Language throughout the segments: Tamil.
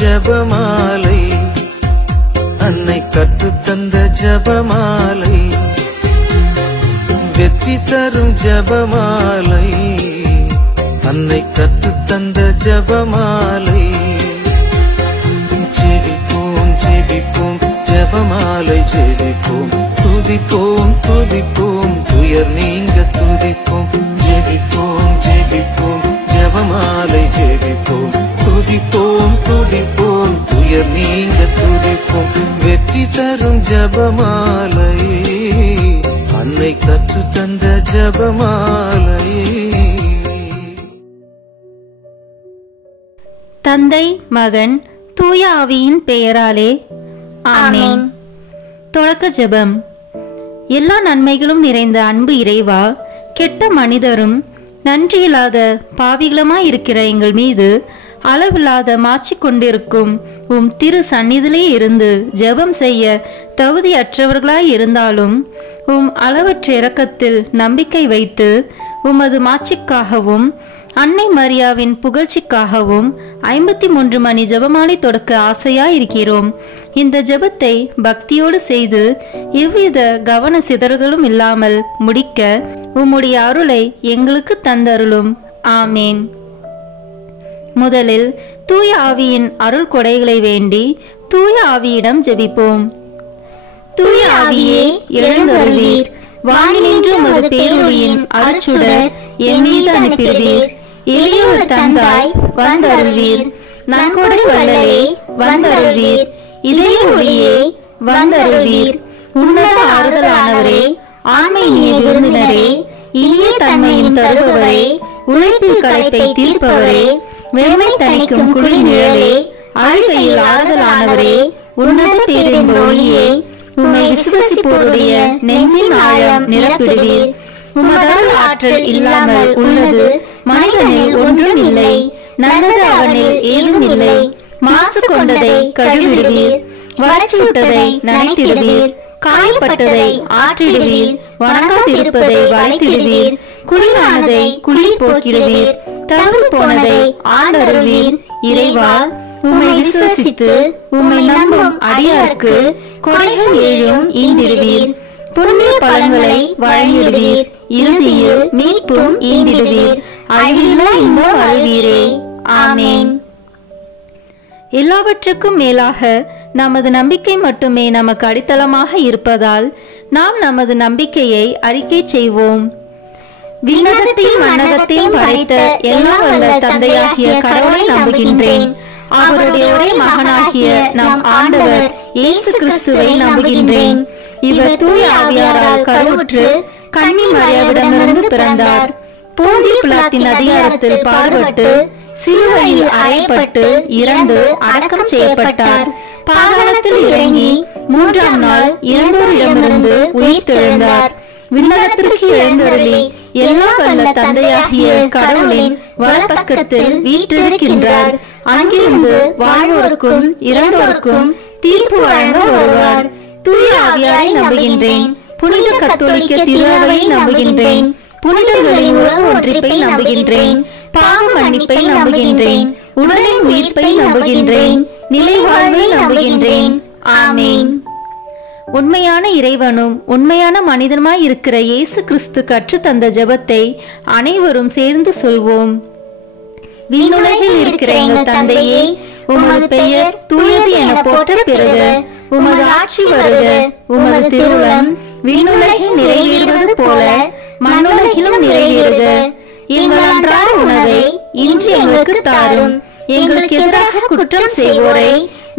ஜபமாலை, அன்னை கற்றுத்தந்த ஜபமாலை, வெற்றி தரும் ஜபமாலை, அன்னை கற்றுத்தந்த ஜபமாலை. ஜெபிப்போம் ஜெபிப்போம் ஜபமாலை ஜெபிப்போம், துதிப்போம் துதிப்போம் துயர் நீங்க துதிப்போம். ஜெபிப்போம் ஜெபிப்போம் ஜபமாலை ஜெபிப்போம், துதிப்போம் துதிப்போம் துயர் நீங்க துதிப்போம். வெற்றி தரும் ஜபமாலை, அன்னை கற்று தந்த ஜபமாலை. தந்தை மகன் தூய ஆவியின் பெயராலே ஆமென். தொடக்க ஜெபம். எல்லா நன்மைகளும் நிறைந்த அன்பு இறைவா, கெட்ட மனிதரும் நன்றியில்லாத பாவிகளுமாயிருக்கிற எங்கள் மீது அளவில்லாத மாட்சி கொண்டிருக்கும் உம் திரு சந்நிதியிலே இருந்து ஜெபம் செய்ய தகுதியற்றவர்களாய் இருந்தாலும் உம் அளவற்ற இரக்கத்தில் நம்பிக்கை வைத்து உமது மாட்சிக்காகவும் அன்னை மரியாவின் புகழ்ச்சிக்காகவும் 53 மணி ஜெபமாலை தொடக்க ஆசையாயிருக்கிறோம். இந்த ஜெபத்தை பக்தியோடு செய்து எவ்வித கவன சிதறல்களும் இல்லாமல் முடிக்க உம்முடைய அருளை எங்களுக்கு தந்தருளும். ஆமேன். முதலில் தூய ஆவியின் அருள் கொடைகளை வேண்டி தூய ஆவியிடம் ஜெபிப்போம். தூய ஆவியே எழுந்தருளீர், வானினின்று உமது பேரொளியின் அருட்சுடர் என் மீது அனுப்பிடுவீர். எளியோர் தந்தாய் வந்தருள்வீர், நன்கொடை வள்ளலே வந்தருள்வீர், இதய ஒளியே வந்தருள்வீர். உன்னத ஆறுதலானவரே, ஆண்மை இனிய விருந்தினரே, இனிய தன்மையும் தருபவரே, உழைப்பில் களைப்பை தீர்ப்பவரே, வெறுமை தணிக்கும் குளிர் நிழலே, அழுகையில் ஆறுதலானவரே, உன்னத பேரின் ஒளியே, உம்மை விசுவசிப்போருடைய நெஞ்சின் ஆழம் நிரப்பிடுவீர். உமதருள் ஆற்றல் இல்லாமல் உள்ளது மனிதனில் ஒன்றும் இல்லை, நல்லது அவனில் ஏதும் இல்லை. மாசு கொண்டதை கழுவிடுவீர், வறட்சிவிட்டதை நனைத்திடுவீர், காயப்பட்டதை ஆற்றிடுவீர், வணங்காதிருப்பதை வளைத்திடுவீர், குளிரானதை குளிர் போக்கிடுவீர், தவறு போனதை ஆண்டருள்வீர். இறைவா, உம்மை விசுவசித்து உம்மை நம்பும் அடியாருக்கு கொடைகள் ஏழும் ஈந்திடுவீர், புண்ணிய பலன்களை வழங்கிடுவீர், இறுதியில் மீட்பும் ஈந்திடுவீர், அழிவில்லா இன்பம் அருள்வீரே. ஆமேன். எல்லாவற்றுக்கும் மேலாக நமது நம்பிக்கை மட்டுமே நமக்கு அடித்தளமாக இருப்பதால் நாம் நமது நம்பிக்கையை அறிக்கை செய்வோம். விண்ணகத்தையும் மண்ணகத்தையும் படைத்த எல்லாம் வல்ல தந்தையாகிய கடவுளை நம்புகின்றேன். அவருடைய ஒரே மகனாகிய நம் ஆண்டவர் இயேசு கிறிஸ்துவை நம்புகின்றேன். இவர் தூய ஆவியாரால் கருவுற்று கன்னி மரியாவிடமிருந்து பிறந்தார். போந்திய பிலாத்தின் அதிகாரத்தில் பாடுபட்டு சிலுவையில் அறையப்பட்டு இறந்து அடக்கம் செய்யப்பட்டார். பாதாளத்தில் இறங்கி 3ஆம் நாள் இறந்தோரிடமிருந்து உயிர்த்தெழுந்தார். விண்ணகத்திற்கு எழுந்தருளி எல்லா வல்ல தந்தையாகிய கடவுளின் வலப்பக்கத்தில் வீற்றிருக்கின்றார். அங்கிருந்து வாழ்வோருக்கும் இறந்தோருக்கும் தீர்ப்பு வழங்க வருவார். தூய ஆவியாரை நம்புகின்றேன். புனித கத்தோலிக்க திருஅவையை நம்புகின்றேன். புனிதர்களின் உறவு ஒன்றிப்பை நம்புகின்றேன். பாவ மன்னிப்பை நம்புகின்றேன். உடலின் உயிர்ப்பை நம்புகின்றேன். நிலை வாழ்வை நம்புகின்றேன். ஆமேன். உண்மையான இறைவனும் உண்மையான மனிதனுமாய் இருக்கிற இயேசு கிறிஸ்து கற்று தந்த ஜெபத்தை அனைவரும் சேர்ந்து சொல்வோம். விண்ணுலகில் இருக்கிற எங்கள் தந்தையே, உமது பெயர் தூயது என போற்ற பெறுக. உமது ஆட்சி வருக. உமது திருவுளம் விண்ணுலகில் நிறைவேறுவது போல மண்ணுலகிலும் நிறைவேறுக. எங்கள் அன்றாட உணவை இன்று எங்களுக்கு தாரும். எங்களுக்கு எதிராக குற்றம் செய்வோரை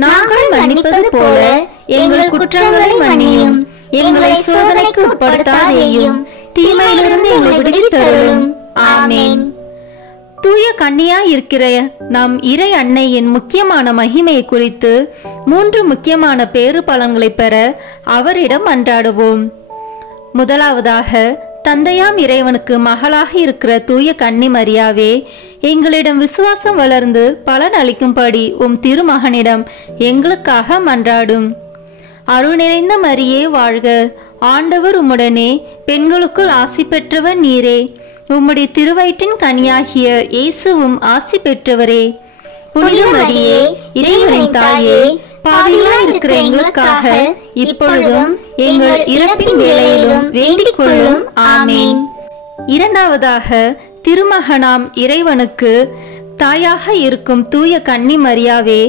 நாங்கள் மன்னிப்பது போல எங்கள் குற்றங்களை மன்னியும். எங்களை சோதனைக்கு உட்படுத்தாதேயும், தீமையிலிருந்து எங்களை விடுவித்தருளும். ஆமேன். தூய கன்னியா இருக்கிற நம் இறை அன்னையின் முக்கியமான மகிமையை குறித்து 3 முக்கியமான பேறு பலன்களை பெற அவரிடம் அன்றாடுவோம். முதலாவதாக, தந்தையாம் இறைவனுக்கு மகளாக இருக்கிற தூய கன்னி மரியாவே, எங்களிடம் விசுவாசம் வளர்ந்து பலன் அளிக்கும்படி உம் திருமகனிடம் எங்களுக்காக மன்றாடும். அருள் நிறைந்த மரியே வாழ்க. ஆண்டவர் உம்முடனே, பெண்களுக்குள் ஆசி பெற்றவர் நீரே. உம்முடைய திருவயிற்றின் கனியாகிய இயேசுவும் ஆசி பெற்றவரே. புனித மரியே இறைவனின் தாயே, பாவிகளாய் இருக்கிற எங்களுக்காக இப்பொழுதும் எங்கள் இறப்பின் வேளையிலும் வேண்டிக் கொள்ளும். ஆமேன். இரண்டாவதாக, திருமகனாம் இறைவனுக்கு தாயாக இருக்கும் தூய கன்னி மரியாவே,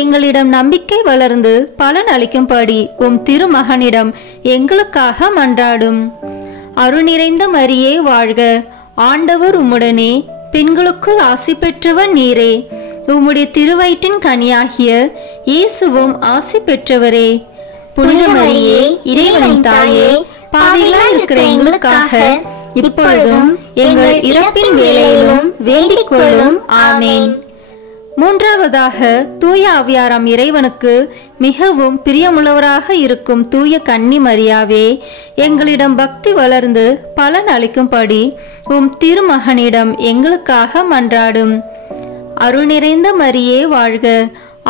எங்களிடம் நம்பிக்கை வளர்ந்து பலன் அளிக்கும்படி உம் திருமகனிடம் எங்களுக்காக மன்றாடும். அருள்நிறைந்த மரியே வாழ்க, ஆண்டவர் உம்முடனே, பெண்களுக்குள் ஆசி பெற்றவர் நீரே, உம்முடைய திருவயிற்றின் கனியாகிய இயேசுவும் ஆசி பெற்றவரே. புனித மரியே இறைவனின் தாயே, பாவிகளாய் இருக்கிற எங்களுக்காக இப்பொழுதும் எங்கள் இறப்பின் வேளையிலும் வேண்டிக் கொள்ளும். ஆமேன். மூன்றாவதாக, தூய ஆவியாராம் இறைவனுக்கு மிகவும் பிரியமுள்ளவராக இருக்கும் தூய கன்னி மரியாவே, எங்களிடம் பக்தி வளர்ந்து பலன் அளிக்கும்படி உம் திருமகனிடம் எங்களுக்காக மன்றாடும். அருள் நிறைந்த மரியே வாழ்க,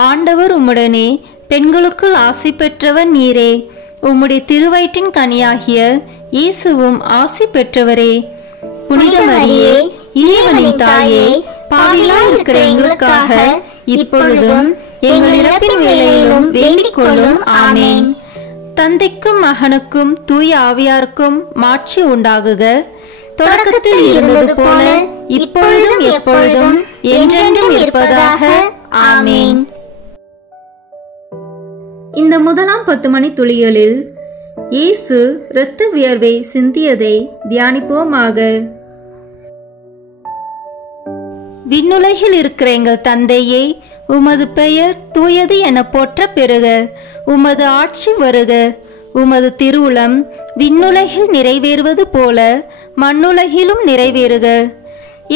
ஆண்டவர் உம்முடனே, பெண்களுக்குள் ஆசி பெற்றவர் நீரே, உம்முடைய திருவயிற்றின் கனியாகிய இயேசுவும் ஆசி பெற்றவரே. புனித மரியே இறைவனின் தாயே, பாவிகளாய் இருக்கிற எங்களுக்காக இப்பொழுதும் எங்கள் இறப்பின் வேளையிலும் வேண்டிக் கொள்ளும். ஆமேன். தந்தைக்கும் மகனுக்கும் தூய ஆவியாருக்கும் மாட்சி உண்டாகுக. தொடக்கத்தில் இருந்தது போல இப்பொழுதும் எப்பொழுதும் என்றென்றும் இருப்பதாக. ஆமேன். இந்த முதலாம் 10 மணி துளிகளில் இயேசு இரத்த வியர்வை சிந்தியதை தியானிப்போமாக. விண்ணுலகில் இருக்கிற எங்கள் தந்தையே, உமது பெயர் தூயது என போற்ற பெறுக. உமது ஆட்சி வருக. உமது திருவுளம் விண்ணுலகில் நிறைவேறுவது போல மண்ணுலகிலும் நிறைவேறுக.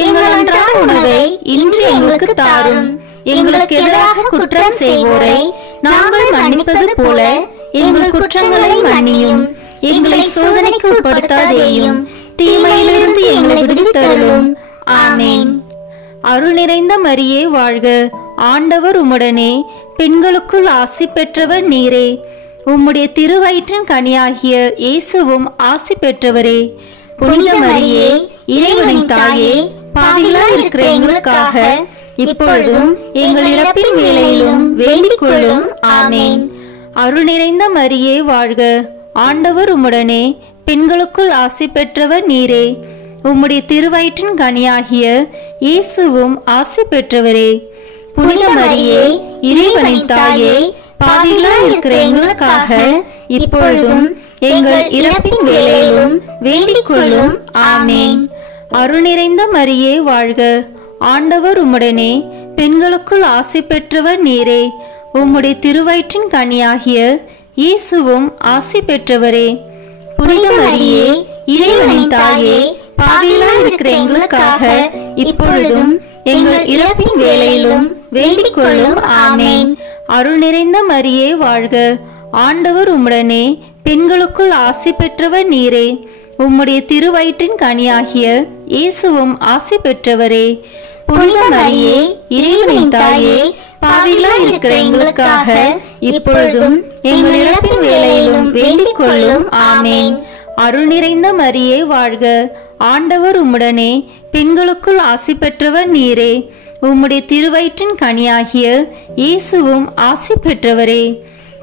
எங்கள் அன்றாட உணவை இன்று எங்களுக்கு தாரும். எங்களுக்கு எதிராக குற்றம் செய்வோரை நாங்கள் மன்னிப்பது போல எங்கள் குற்றங்களை மன்னியும். எங்களை சோதனைக்கு உட்படுத்தாதேயும், தீமையிலிருந்து எங்களை விடுவித்தருளும். ஆமேன். அருள் நிறைந்த மரியே வாழ்க, ஆண்டவர் உம்முடனே, பெண்களுக்குள் ஆசி பெற்றவர் நீரே, உம்முடைய திருவயிற்றின் கனியாகிய இயேசுவும் ஆசி பெற்றவரே. புனித மரியே இறைவனின் தாயே, பாவிகளாய் இருக்கிற எங்களுக்காக இப்பொழுதும் எங்கள் இறப்பின் வேளையிலும் வேண்டிக் கொள்ளும். ஆமேன். அருள் நிறைந்த மரியே வாழ்க, ஆண்டவர் உம்முடனே, பெண்களுக்குள் ஆசி பெற்றவர் நீரே, உம்முடைய திருவயிற்றின் கனியாகிய இயேசுவும் ஆசி பெற்றவரே. புனித மரியே இறைவனின் தாயே, பாவிகளாய் இருக்கிற எங்களுக்காக இப்பொழுதும் எங்கள் இறப்பின் வேளையிலும் வேண்டிக் கொள்ளும். ஆமேன். அருள் நிறைந்த மரியே வாழ்க, ஆண்டவர் உம்முடனே, பெண்களுக்குள் ஆசி பெற்றவர் நீரே, உம்முடைய திருவயிற்றின் கனியாகிய இயேசுவும் ஆசி பெற்றவரே. புனித மரியே இறைவனின் தாயே, பாவிகளாய் இருக்கிற எங்களுக்காக இப்பொழுதும் எங்கள் இறப்பின் வேளையிலும் வேண்டிக் கொள்ளும். ஆமேன். அருள் நிறைந்த மரியே வாழ்க, ஆண்டவர் உம்முடனே, பெண்களுக்குள் ஆசி பெற்றவர் நீரே, உம்முடைய திருவயிற்றின் கனியாகிய இயேசுவும் ஆசி பெற்றவரே. புனித மரியே இறைவனின் தாயே, பாவிகளாய் இருக்கிற எங்களுக்காக இப்பொழுதும் எங்கள் இறப்பின் வேளையிலும் வேண்டிக் கொள்ளும். ஆமேன். அருள் நிறைந்த மரியே வாழ்க, ஆண்டவர் உம்முடனே, பெண்களுக்குள் ஆசி பெற்றவர் நீரே, உம்முடைய திருவயிற்றின் கனியாகிய இயேசுவும் ஆசி பெற்றவரே.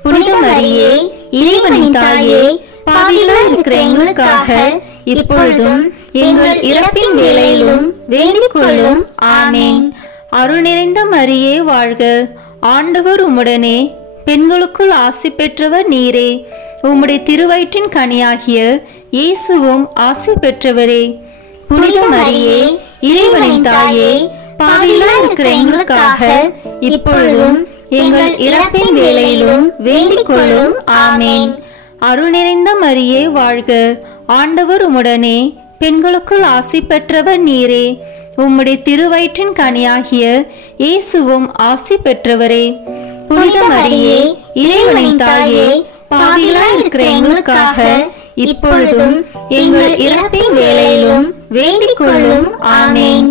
புனித மரியே இறைவனின் தாயே, பாவிகளாய் இருக்கிற எங்களுக்காக இப்பொழுதும் எங்கள் இறப்பின் வேளையிலும் வேண்டிக் கொள்ளும். ஆமேன். அருள் நிறைந்த மரியே வாழ்க, ஆண்டவர் உம்முடனே, பெண்களுக்குள் ஆசி பெற்றவர் நீரே, உம்முடைய திருவயிற்றின் கனியாகிய இயேசுவும் ஆசி பெற்றவரே. புனித மரியே இறைவனின் தாயே, பாவிகளாய் இருக்கிற எங்களுக்காக இப்பொழுதும் எங்கள் இறப்பின் வேளையிலும் வேண்டிக் கொள்ளும். ஆமேன். அருள் நிறைந்த மரியே வாழ்க, ஆண்டவர் உம்முடனே, பெண்களுக்குள் ஆசி பெற்றவர் நீரே, உம்முடைய திருவயிற்றின் கனியாகிய இயேசுவும் ஆசி பெற்றவரே. புனித மரியே இறைவனின் தாயே, பாவிகளாய் இருக்கிற எங்களுக்காக இப்பொழுதும் எங்கள் இறப்பின் வேளையிலும் வேண்டிக் கொள்ளும். ஆமேன்.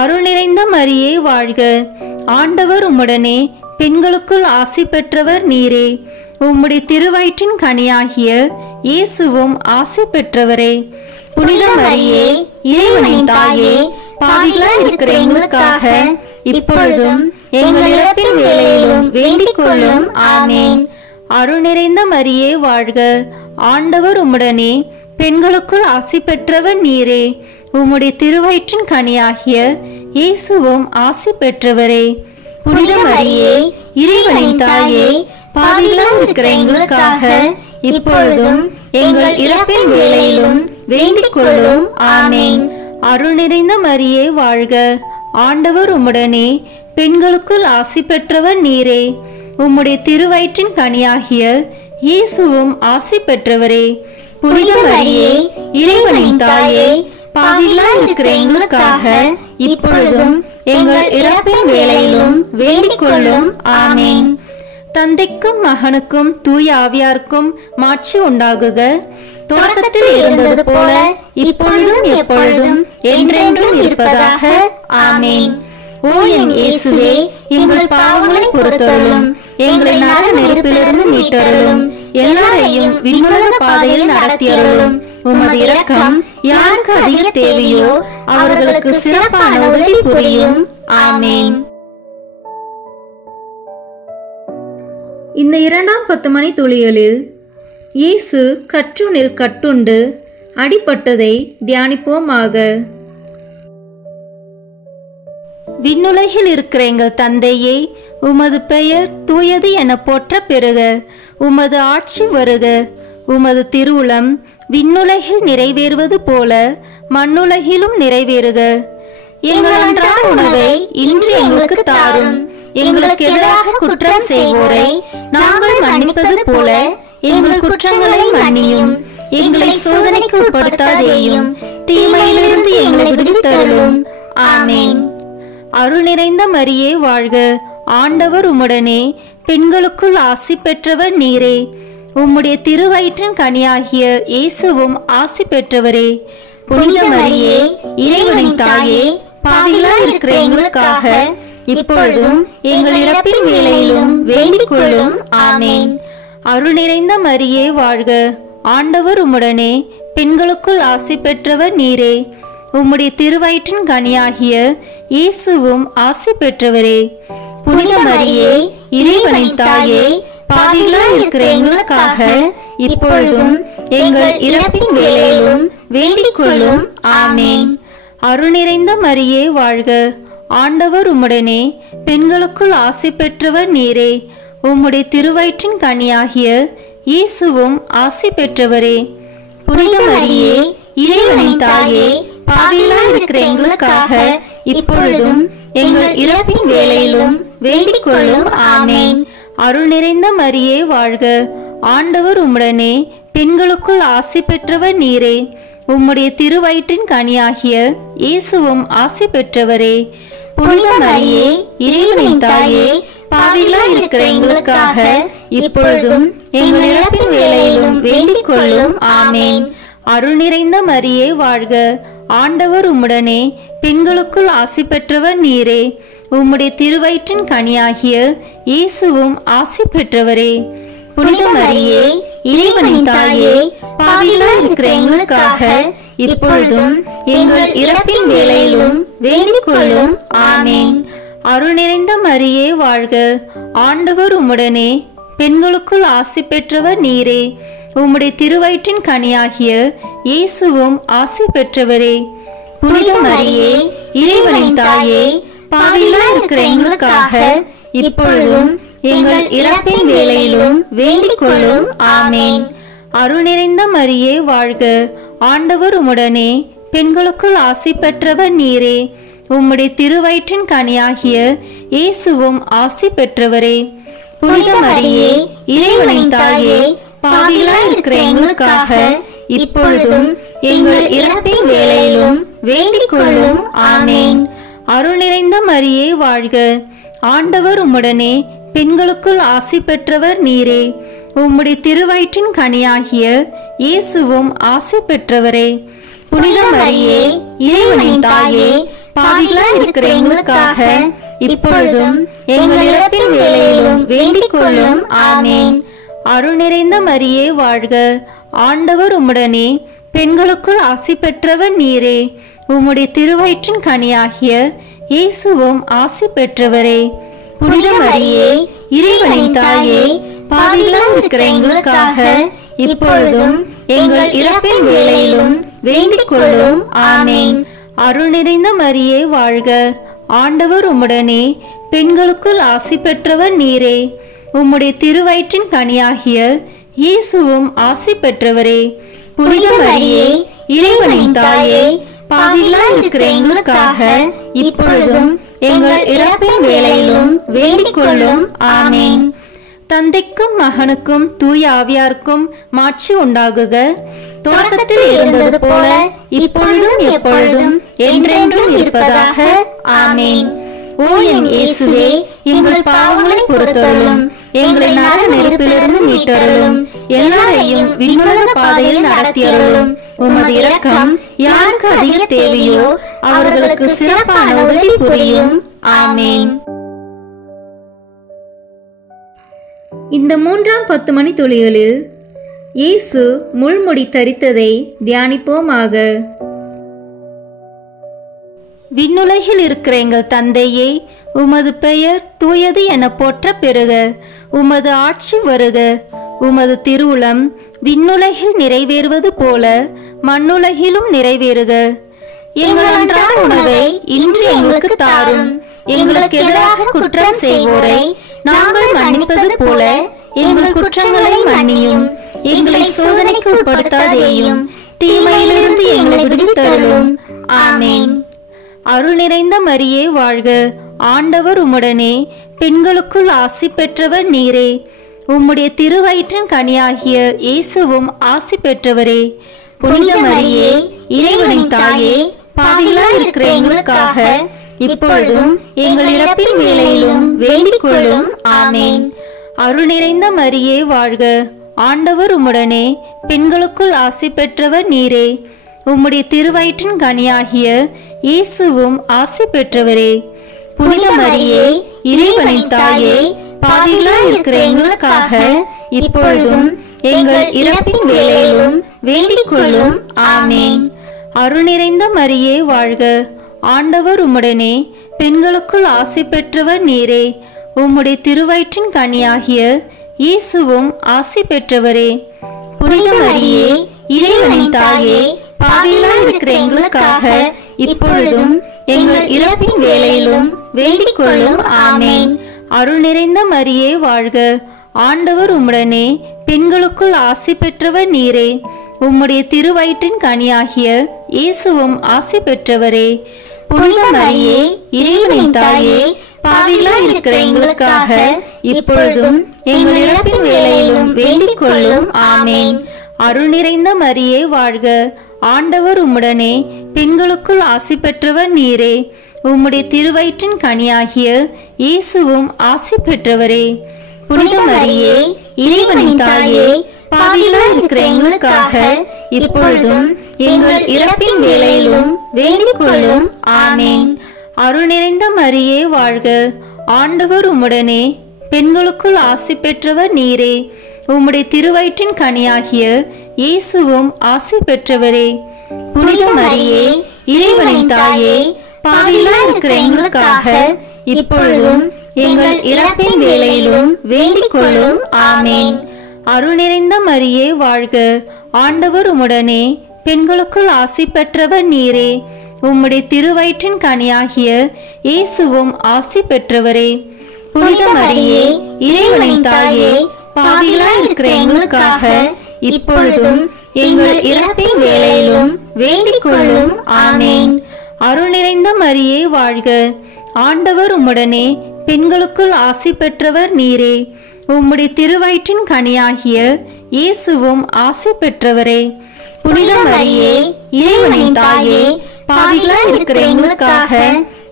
அருள் நிறைந்த மரியே வாழ்க, ஆண்டவர் உம்முடனே, பெண்களுக்குள் ஆசி பெற்றவர் நீரே, உம்முடைய திருவயிற்றின் கனியாகிய இயேசுவும் ஆசி பெற்றவரே. புனித மரியே இறைவனின் தாயே, பாவிகளாய் இருக்கிற எங்களுக்காக இப்பொழுதும் எங்கள் இறப்பின் வேளையிலும் வேண்டிக் கொள்ளும். ஆமேன். அருள் நிறைந்த மரியே வாழ்க, ஆண்டவர் உம்முடனே, பெண்களுக்குள் ஆசி பெற்றவர் நீரே. உம்முடைய திருவயிற்றின் கனியாகிய இயேசுவும் ஆசி பெற்றவரே. புனித மரியே, இறைவனின் தாயே, பாவிகளாய் இருக்கிற எங்களுக்காக இப்பொழுதும் எங்கள் இறப்பின் வேளையிலும் வேண்டிக் கொள்ளும். ஆமேன். அருள் நிறைந்த மரியே வாழ்க, ஆண்டவர் உம்முடனே, பெண்களுக்குள் ஆசி பெற்றவர் நீரே. உம்முடைய திருவயிற்றின் கனியாகிய இயேசுவும் ஆசி பெற்றவரே. புனித மரியே, இறைவனின் தாயே, பாவிகளாய் இருக்கிற எங்களுக்காக இப்பொழுதும் எங்கள் இறப்பின் வேளையிலும் வேண்டிக் கொள்ளும். ஆமேன். தந்தைக்கும் மகனுக்கும் தூய ஆவியாருக்கும் மாட்சி உண்டாகுக. தொடக்கத்தில் இருந்தது போல இப்பொழுதும் எப்பொழுதும் என்றென்றும் இருப்பதாக. ஆமேன். ஓ என் இயேசுவே, எங்கள் பாவங்களை பொறுத்தருளும், எங்களை நரக நெருப்பிலிருந்து மீட்டருளும், எல்லாரையும் விண்ணுலக பாதையில் நடத்தியருளும். உமது இரக்கம் யாருக்கு அதிக தேவையோ அவர்களுக்கு சிறப்பான உதவி புரியும். ஆமேன். இந்த இரண்டாம் 10 மணி துளிகளில் இயேசு கற்றுணில் கட்டுண்டு அடிபட்டதை தியானிப்போமாக. விண்ணுலகில் இருக்கிற எங்கள் தந்தையே, உமது பெயர் தூயது என போற்ற பெறுக. உமது ஆட்சி வருக. உமது திருவுளம் விண்ணுலகில் நிறைவேறுவது போல மண்ணுலகிலும் நிறைவேறுக. எங்கள் அன்றாட உணவை இன்று எங்களுக்கு தாரும். எங்களுக்கு எதிராக குற்றம் செய்வோரை நாங்கள் மன்னிப்பது போல எங்கள் குற்றங்களை மன்னியும். எங்களை சோதனைக்கு உட்படுத்தாதேயும், தீமையிலிருந்து எங்களை விடுவித்தருளும். ஆமேன். அருள் நிறைந்த மரியே வாழ்க, ஆண்டவர் உம்முடனே, பெண்களுக்குள் ஆசி பெற்றவர் நீரே. உம்முடைய திருவயிற்றின் கனியாகிய இயேசுவும் ஆசி பெற்றவரே. புனித மரியே, இறைவனின் தாயே, பாவிகளாய் இருக்கிற எங்களுக்காக இப்பொழுதும் எங்கள் இறப்பின் வேளையிலும் வேண்டிக் கொள்ளும். ஆமேன். அருள் நிறைந்த மரியே வாழ்க, ஆண்டவர் உம்முடனே, பெண்களுக்குள் ஆசி பெற்றவர் நீரே. உம்முடைய திருவயிற்றின் கனியாகிய இயேசுவும் ஆசி பெற்றவரே. புனித மரியே, இறைவனின் தாயே, பாவிகளாய் இருக்கிற எங்களுக்காக இப்பொழுதும் எங்கள் இறப்பின் வேளையிலும் வேண்டிக் கொள்ளும். ஆமேன். அருள் நிறைந்த மரியே வாழ்க, ஆண்டவர் உம்முடனே, பெண்களுக்குள் ஆசி பெற்றவர் நீரே. உம்முடைய திருவயிற்றின் கனியாகிய இயேசுவும் ஆசி பெற்றவரே. புனித மரியே, இறைவனின் தாயே, பாவிகளாய் இருக்கிற எங்களுக்காக இப்பொழுதும் எங்கள் இறப்பின் வேளையிலும் வேண்டிக் கொள்ளும். ஆமேன். அருள் நிறைந்த மரியே வாழ்க, ஆண்டவர் உம்முடனே, பெண்களுக்குள் ஆசி பெற்றவர் நீரே. உம்முடைய திருவயிற்றின் கனியாகிய இயேசுவும் ஆசி பெற்றவரே. புனித மரியே, இறைவனின் தாயே, பாவிகளாய் இருக்கிற எங்களுக்காக இப்பொழுதும் எங்கள் இறப்பின் வேளையிலும் வேண்டிக் கொள்ளும். ஆமேன். அருள் நிறைந்த மரியே வாழ்க, ஆண்டவர் உம்முடனே, பெண்களுக்குள் ஆசி பெற்றவர் நீரே. உம்முடைய திருவயிற்றின் கனியாகிய இயேசுவும் ஆசி பெற்றவரே. புனித மரியே, இறைவனின் தாயே, பாவிகளாய் இருக்கிற எங்களுக்காக இப்பொழுதும் எங்கள் இறப்பின் வேளையிலும் வேண்டிக் கொள்ளும். ஆமேன். அருள் நிறைந்த மரியே வாழ்க, ஆண்டவர் உம்முடனே, பெண்களுக்குள் ஆசி பெற்றவர் நீரே. உம்முடைய திருவயிற்றின் கனியாகிய இயேசுவும் ஆசி பெற்றவரே. புனித மரியே, இறைவனின் தாயே, பாவிகளாய் இருக்கிற எங்களுக்காக இப்பொழுதும் எங்கள் இறப்பின் வேளையிலும் வேண்டிக் கொள்ளும். ஆமேன். அருள் நிறைந்த மரியே வாழ்க, ஆண்டவர் உம்முடனே, பெண்களுக்குள் ஆசி பெற்றவர் நீரே. உம்முடைய திருவயிற்றின் கனியாகிய இயேசுவும் ஆசி பெற்றவரே. புனித மரியே, இறைவனின் தாயே, பாவிகளாய் இருக்கிற எங்களுக்காக இப்பொழுதும் எங்கள் இறப்பின் வேளையிலும் வேண்டிக் கொள்ளும். ஆமேன். அருள் நிறைந்த மரியே வாழ்க, ஆண்டவர் உம்முடனே, பெண்களுக்குள் ஆசி பெற்றவர் நீரே. உம்முடைய திருவயிற்றின் கனியாகிய இயேசுவும் ஆசி பெற்றவரே. புனித மரியே, இறைவனின் தாயே, பாவிகளாய் இருக்கிற எங்களுக்காக இப்பொழுதும் எங்கள் இறப்பின் வேளையிலும் வேண்டிக் கொள்ளும். ஆமேன். அருள் நிறைந்த மரியே வாழ்க, ஆண்டவர் உம்முடனே, பெண்களுக்குள் ஆசி பெற்றவர் நீரே. உம்முடைய திருவயிற்றின் கனியாகிய இயேசுவும் ஆசி பெற்றவரே. புனித மரியே இறைவனின் தாயே, பாவிகளாய் இருக்கிற எங்களுக்காக இப்பொழுதும் எங்கள் இறப்பின் வேளையிலும் வேண்டிக் கொள்ளும். ஆமேன். அருள் நிறைந்த மரியே வாழ்க, ஆண்டவர் உம்முடனே, பெண்களுக்குள் ஆசி பெற்றவர் நீரே. உம்முடைய திருவயிற்றின் கனியாகிய இயேசுவும் ஆசி பெற்றவரே. புனித மரியே இறைவனின் தாயே, பாவிகளாய் இருக்கிற எங்களுக்காக இப்பொழுதும் எங்கள் இறப்பின் வேளையிலும் வேண்டிக் கொள்ளும். ஆமேன். தந்தைக்கும் மகனுக்கும் தூய ஆவியாருக்கும் மாட்சி உண்டாகுக. தொடக்கத்தில் இருந்தது போல இப்பொழுதும் எப்பொழுதும் என்றென்றும் இருப்பதாக. ஆமேன். ஓ என் இயேசுவே, எங்கள் பாவங்களை பொறுத்தருளும், எங்களை நரக நெருப்பிலிருந்து மீட்டருளும், எல்லாரையும் விண்ணுலக பாதையில் நடத்தியருளும். உமது இரக்கம் யாருக்கு அதிக தேவையோ அவர்களுக்கு சிறப்பான உதவி புரியும். ஆமேன். இந்த 3ஆம் 10 மணி துளிகளில் இயேசு முள்முடி தரித்ததை தியானிப்போமாக. விண்ணுலகில் இருக்கிற எங்கள் தந்தையே, உமது பெயர் தூயது என போற்ற பெறுக. உமது ஆட்சி வருக. உமது திருவுளம் விண்ணுலகில் நிறைவேறுவது போல மண்ணுலகிலும் நிறைவேறுக. எங்கள் அன்றாட உணவை இன்று எங்களுக்கு தாரும். எங்களுக்கு எதிராக குற்றம் செய்வோரை நாங்கள் மன்னிப்பது போல எங்கள் குற்றங்களை மன்னியும். எங்களை சோதனைக்கு உட்படுத்தாதேயும், தீமையிலிருந்து எங்களை விடுவித்தருளும். ஆமேன். அருள் நிறைந்த மரியே வாழ்க, ஆண்டவர் உம்முடனே, பெண்களுக்குள் ஆசி பெற்றவர் நீரே. உம்முடைய திருவயிற்றின் கனியாகிய இயேசுவும் ஆசி பெற்றவரே. புனித மரியே இறைவனின் தாயே, பாவிகளாய் இருக்கிற எங்களுக்காக இப்பொழுதும் எங்கள் இறப்பின் வேளையிலும் வேண்டிக் கொள்ளும். ஆமேன். அருள் நிறைந்த மரியே வாழ்க, ஆண்டவர் உம்முடனே, பெண்களுக்குள் ஆசி பெற்றவர் நீரே. உம்முடைய திருவயிற்றின் கனியாகிய இயேசுவும் ஆசி பெற்றவரே. புனித மரியே இறைவனின் தாயே, பாவிகளாய் இருக்கிற எங்களுக்காக இப்பொழுதும் எங்கள் இறப்பின் வேளையிலும் வேண்டிக் கொள்ளும். ஆமேன். அருள் நிறைந்த மரியே வாழ்க, ஆண்டவர் உம்முடனே, பெண்களுக்குள் ஆசி பெற்றவர் நீரே. உம்முடைய திருவயிற்றின் கனியாகிய இயேசுவும் ஆசி பெற்றவரே. புனித மரியே இறைவனின் தாயே, பாவிகளாய் இருக்கிற எங்களுக்காக இப்பொழுதும் எங்கள் இறப்பின் வேளையிலும் வேண்டிக் கொள்ளும். ஆமேன். அருள் நிறைந்த மரியே வாழ்க, ஆண்டவர் உம்முடனே, பெண்களுக்குள் ஆசி பெற்றவர் நீரே. உம்முடைய திருவயிற்றின் கனியாகிய இயேசுவும் ஆசி பெற்றவரே. புனித மரியே இறைவனின் தாயே, பாவிகளாய் இருக்கிற எங்களுக்காக இப்பொழுதும் எங்கள் இறப்பின் வேளையிலும் வேண்டிக் கொள்ளும். ஆமேன். அருள் நிறைந்த மரியே வாழ்க, ஆண்டவர் உம்முடனே, பெண்களுக்குள் ஆசி பெற்றவர் நீரே. உம்முடைய திருவயிற்றின் கனியாகிய இயேசுவும் ஆசி பெற்றவரே. புனித மரியே இறைவனின் தாயே, பாவிகளாய் இருக்கிற எங்களுக்காக இப்பொழுதும் எங்கள் இறப்பின் வேளையிலும் வேண்டிக் கொள்ளும். ஆமேன். அருள் நிறைந்த மரியே வாழ்க, ஆண்டவர் உம்முடனே, பெண்களுக்குள் ஆசி பெற்றவர் நீரே. உம்முடைய திருவயிற்றின் கனியாகிய இயேசுவும் ஆசி பெற்றவரே. புனித மரியே இறைவனின் தாயே, பாவிகளாய் இருக்கிற எங்களுக்காக இப்பொழுதும் எங்கள் இறப்பின் வேளையிலும் வேண்டிக் கொள்ளும். ஆமேன். அருள் நிறைந்த மரியே வாழ்க, ஆண்டவர் உம்முடனே, பெண்களுக்குள் ஆசி பெற்றவர் நீரே. உம்முடைய திருவயிற்றின் கனியாகிய இயேசுவும் ஆசி பெற்றவரே. புனித மரியே இறைவனின் தாயே, பாவிகளாய் இருக்கிற எங்களுக்காக இப்பொழுதும் எங்கள் இறப்பின் வேளையிலும் வேண்டிக் கொள்ளும். ஆமேன். அருள் நிறைந்த மரியே வாழ்க, ஆண்டவர் உம்முடனே, பெண்களுக்குள் ஆசி பெற்றவர் நீரே. உம்முடைய திருவயிற்றின் கனியாகிய இயேசுவும் ஆசி பெற்றவரே. புனித மரியே இறைவனின் தாயே, பாவிகளாய் இருக்கிற எங்களுக்காக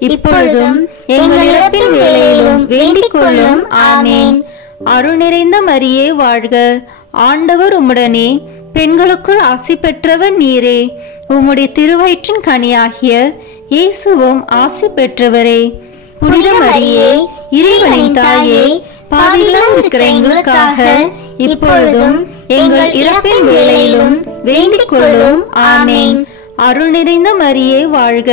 இப்பொழுதும் எங்கள் இறப்பின் வேளையிலும் வேண்டிக் கொள்ளும். ஆமேன். அருள் நிறைந்த மரியே வாழ்க, ஆண்டவர் உம்முடனே, பெண்களுக்குள் ஆசி பெற்றவர் நீரே. உம்முடைய திருவயிற்றின் கனியாகிய இயேசுவும் ஆசி பெற்றவரே. புனித மரியே இறைவனின் தாயே, பாவிகளாய் இருக்கிற எங்களுக்காக இப்பொழுதும் எங்கள் இறப்பின் வேளையிலும் வேண்டிக் கொள்ளும். ஆமேன். அருள் நிறைந்த மரியே வாழ்க,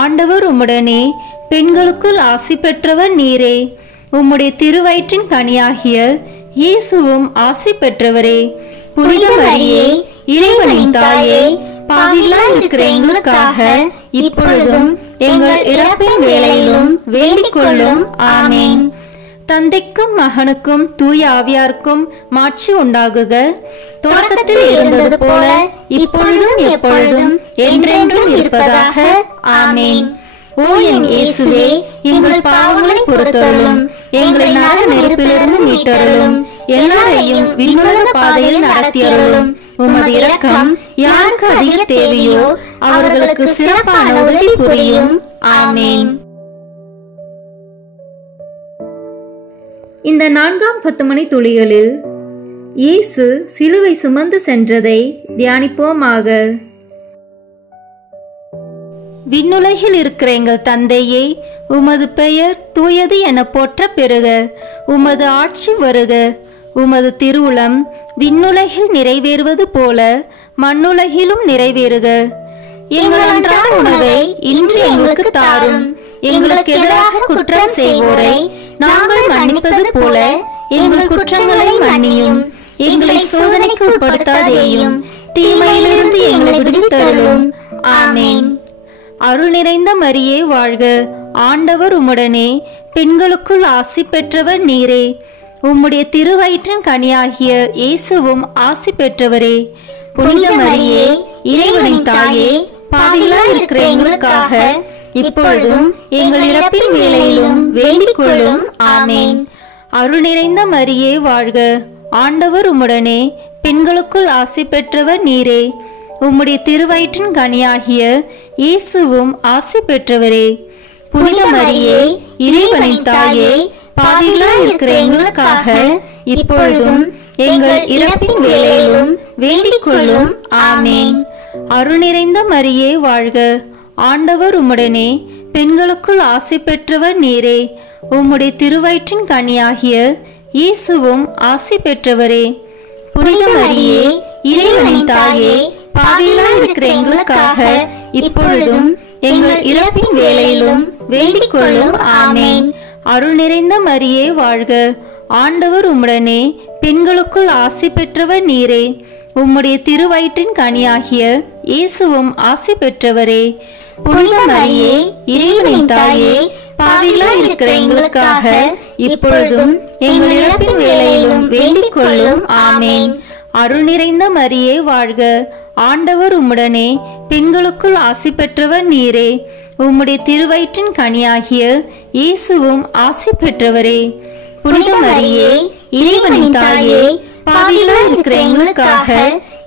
ஆண்டவர் உம்முடனே, பெண்களுக்குள் ஆசி பெற்றவர் நீரே. உம்முடைய திருவயிற்றின் கனியாகிய இயேசுவும் ஆசி பெற்றவரே. புனித மரியே, இறைவனின் தாயே, பாவிகளாய் இருக்கிற எங்களுக்காக இப்பொழுதும் எங்கள் இறப்பின் வேளையிலும் வேண்டிக் கொள்ளும். ஆமேன். தந்தைக்கும் மகனுக்கும் தூய ஆவியாருக்கும் மாட்சி உண்டாகுக. தொடக்கத்தில் இருந்தது போல இப்பொழுதும் எப்பொழுதும் என்றென்றும் இருப்பதாக. ஆமேன். ஓ என் இயேசுவே, எங்கள் பாவங்களை பொறுத்தருளும், எங்களை நரக நெருப்பிலிருந்து மீட்டருளும், எல்லாரையும் விண்ணுலக பாதையில் நடத்தியருளும். உமது இரக்கம் யாருக்கு அதிக தேவையோ அவர்களுக்கு சிறப்பான உதவி புரியும். ஆமேன். இந்த 4ஆம் 10 மணி துளிகளில் இயேசு சிலுவை சுமந்து சென்றதை தியானிப்போமாக. விண்ணுலகில் இருக்கிற எங்கள் தந்தையே, உமது பெயர் தூயது என போற்ற பெறுக. உமது ஆட்சி வருக. உமது திருவுளம் விண்ணுலகில் நிறைவேறுவது போல மண்ணுலகிலும் நிறைவேறுக. எங்கள் அன்றாட உணவை இன்று எங்களுக்கு தாரும். எங்களுக்கு எதிராக குற்றம் செய்வோரை நாங்கள் மன்னிப்பது போல எங்கள் குற்றங்களை மன்னியும். எங்களை சோதனைக்கு உட்படுத்தாதேயும், தீமையிலிருந்து எங்களை விடுவித்தருளும். ஆமேன். அருள் நிறைந்த மரியே வாழ்க. ஆண்டவர் உம்முடனே, பெண்களுக்குள் ஆசி பெற்றவர் நீரே. உம்முடைய திருவயிற்றின் கனியாகிய இயேசுவும் ஆசி பெற்றவரே. புனித மரியே, இறைவனின் தாயே, பாவிகளாய் இருக்கிற எங்களுக்காக இப்பொழுதும் எங்கள் இறப்பின் வேளையிலும் வேண்டிக் கொள்ளும். ஆமேன். அருள் நிறைந்த மரியே வாழ்க. ஆண்டவர் உம்முடனே, பெண்களுக்குள் ஆசி பெற்றவர் நீரே. உம்முடைய திருவயிற்றின் கனியாகிய இயேசுவும் ஆசி பெற்றவரே. புனித மரியே, இறைவனின் தாயே, பாவிகளாய் இருக்கிற எங்களுக்காக இப்பொழுதும் எங்கள் இறப்பின் வேளையிலும் வேண்டிக் கொள்ளும். ஆமேன். அருள் நிறைந்த மரியே வாழ்க. ஆண்டவர் உம்முடனே, பெண்களுக்குள் ஆசி பெற்றவர் நீரே. உம்முடைய திருவயிற்றின் கனியாகிய இயேசுவும் ஆசி பெற்றவரே. புனித மரியே, இறைவனின் தாயே, பாவிகளாய் இருக்கிற எங்களுக்காக இப்பொழுதும் எங்கள் இறப்பின் வேளையிலும் வேண்டிக் கொள்ளும். ஆமேன். அருள் நிறைந்த மரியே வாழ்க. ஆண்டவர் உம்முடனே, பெண்களுக்குள் ஆசி பெற்றவர் நீரே. உம்முடைய திருவயிற்றின் கனியாகிய இயேசுவும் ஆசி பெற்றவரே. புனித மரியே, இறைவனின் தாயே, பாவிகளாய் இருக்கிற எங்களுக்காக இப்பொழுதும் எங்கள் இறப்பின் வேளையிலும் வேண்டிக் கொள்ளும். ஆமேன். அருள் நிறைந்த மரியே வாழ்க. ஆண்டவர் உம்முடனே, பெண்களுக்குள் ஆசி பெற்றவர் நீரே. உம்முடைய திருவயிற்றின் கனியாகிய இயேசுவும் ஆசி பெற்றவரே. புனித மரியே, இறைவனின் தாயே, பாவிகளாய் இருக்கிற எங்களுக்காக